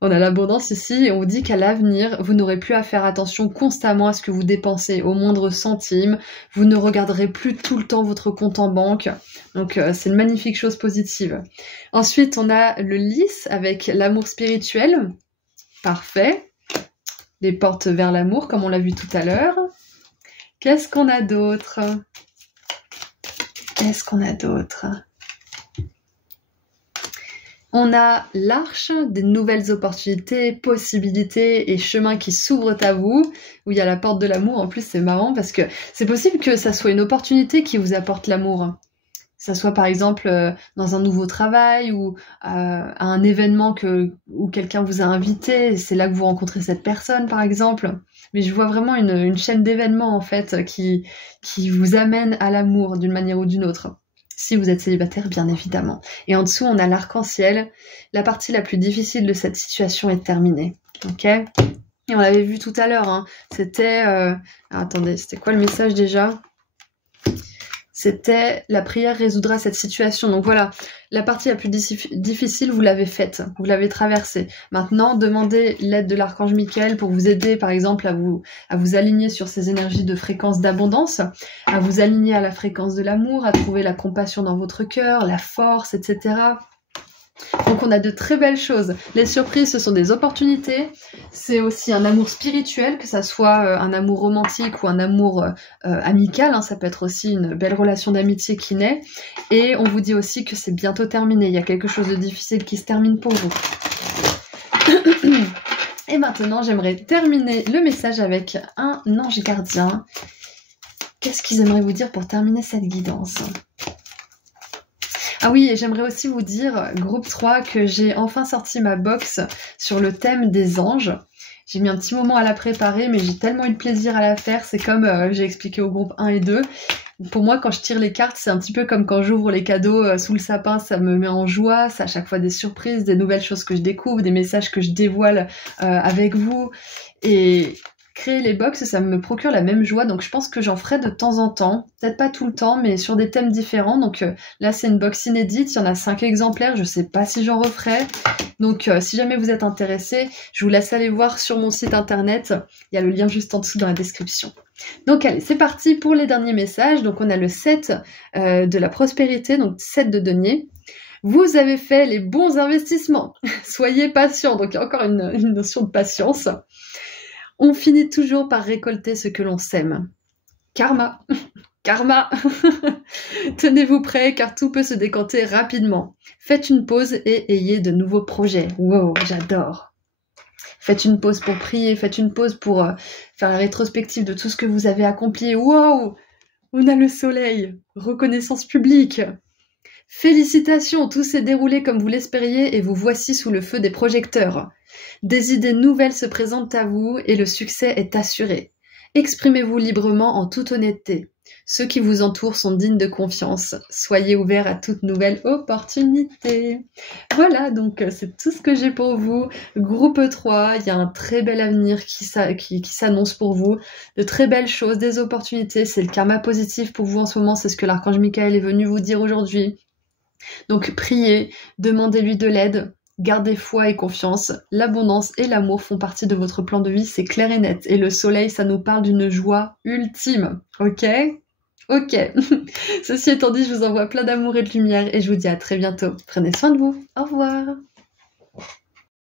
On a l'abondance ici et on vous dit qu'à l'avenir, vous n'aurez plus à faire attention constamment à ce que vous dépensez, au moindre centime. Vous ne regarderez plus tout le temps votre compte en banque. Donc c'est une magnifique chose positive. Ensuite, on a le lys avec l'amour spirituel. Parfait. Les portes vers l'amour, comme on l'a vu tout à l'heure. Qu'est-ce qu'on a d'autre? Qu'est-ce qu'on a d'autre? On a l'arche des nouvelles opportunités, possibilités et chemins qui s'ouvrent à vous, où il y a la porte de l'amour. En plus, c'est marrant parce que c'est possible que ça soit une opportunité qui vous apporte l'amour. Que ça soit par exemple dans un nouveau travail ou à un événement où quelqu'un vous a invité, c'est là que vous rencontrez cette personne par exemple. Mais je vois vraiment une chaîne d'événements en fait qui vous amène à l'amour d'une manière ou d'une autre. Si vous êtes célibataire, bien évidemment. Et en dessous, on a l'arc-en-ciel. La partie la plus difficile de cette situation est terminée. Ok? Et on l'avait vu tout à l'heure. Hein. C'était... attendez, c'était quoi le message déjà? C'était la prière résoudra cette situation. Donc voilà, la partie la plus difficile, vous l'avez faite, vous l'avez traversée. Maintenant, demandez l'aide de l'archange Michael pour vous aider, par exemple, à vous aligner sur ces énergies de fréquence d'abondance, à vous aligner à la fréquence de l'amour, à trouver la compassion dans votre cœur, la force, etc. Donc on a de très belles choses. Les surprises, ce sont des opportunités. C'est aussi un amour spirituel, que ça soit un amour romantique ou un amour amical. Hein, ça peut être aussi une belle relation d'amitié qui naît. Et on vous dit aussi que c'est bientôt terminé. Il y a quelque chose de difficile qui se termine pour vous. Et maintenant, j'aimerais terminer le message avec un ange gardien. Qu'est-ce qu'ils aimeraient vous dire pour terminer cette guidance ? Ah oui, et j'aimerais aussi vous dire, groupe 3, que j'ai enfin sorti ma box sur le thème des anges. J'ai mis un petit moment à la préparer, mais j'ai tellement eu de plaisir à la faire. C'est comme j'ai expliqué au groupe 1 et 2. Pour moi, quand je tire les cartes, c'est un petit peu comme quand j'ouvre les cadeaux sous le sapin. Ça me met en joie. C'est à chaque fois des surprises, des nouvelles choses que je découvre, des messages que je dévoile avec vous. Et créer les box, ça me procure la même joie, donc je pense que j'en ferai de temps en temps, peut-être pas tout le temps, mais sur des thèmes différents. Donc là c'est une box inédite, il y en a 5 exemplaires, je sais pas si j'en referai. Donc si jamais vous êtes intéressé, je vous laisse aller voir sur mon site internet, il y a le lien juste en dessous dans la description. Donc allez, c'est parti pour les derniers messages. Donc on a le 7 de la prospérité, donc 7 de denier. Vous avez fait les bons investissements. Soyez patient. Donc il y a encore une notion de patience. On finit toujours par récolter ce que l'on sème. Karma. Karma. Tenez-vous prêts car tout peut se décanter rapidement. Faites une pause et ayez de nouveaux projets. Wow, j'adore. Faites une pause pour prier, faites une pause pour faire la rétrospective de tout ce que vous avez accompli. Wow, on a le soleil. Reconnaissance publique. Félicitations, tout s'est déroulé comme vous l'espériez et vous voici sous le feu des projecteurs. Des idées nouvelles se présentent à vous et le succès est assuré. Exprimez-vous librement en toute honnêteté. Ceux qui vous entourent sont dignes de confiance. Soyez ouverts à toute nouvelle opportunité. Voilà, donc c'est tout ce que j'ai pour vous. Groupe 3, il y a un très bel avenir qui s'annonce pour vous. De très belles choses, des opportunités. C'est le karma positif pour vous en ce moment. C'est ce que l'archange Michael est venu vous dire aujourd'hui. Donc priez, demandez-lui de l'aide. Gardez foi et confiance, l'abondance et l'amour font partie de votre plan de vie, c'est clair et net. Et le soleil, ça nous parle d'une joie ultime, ok? Ok. Ceci étant dit, je vous envoie plein d'amour et de lumière et je vous dis à très bientôt. Prenez soin de vous. Au revoir.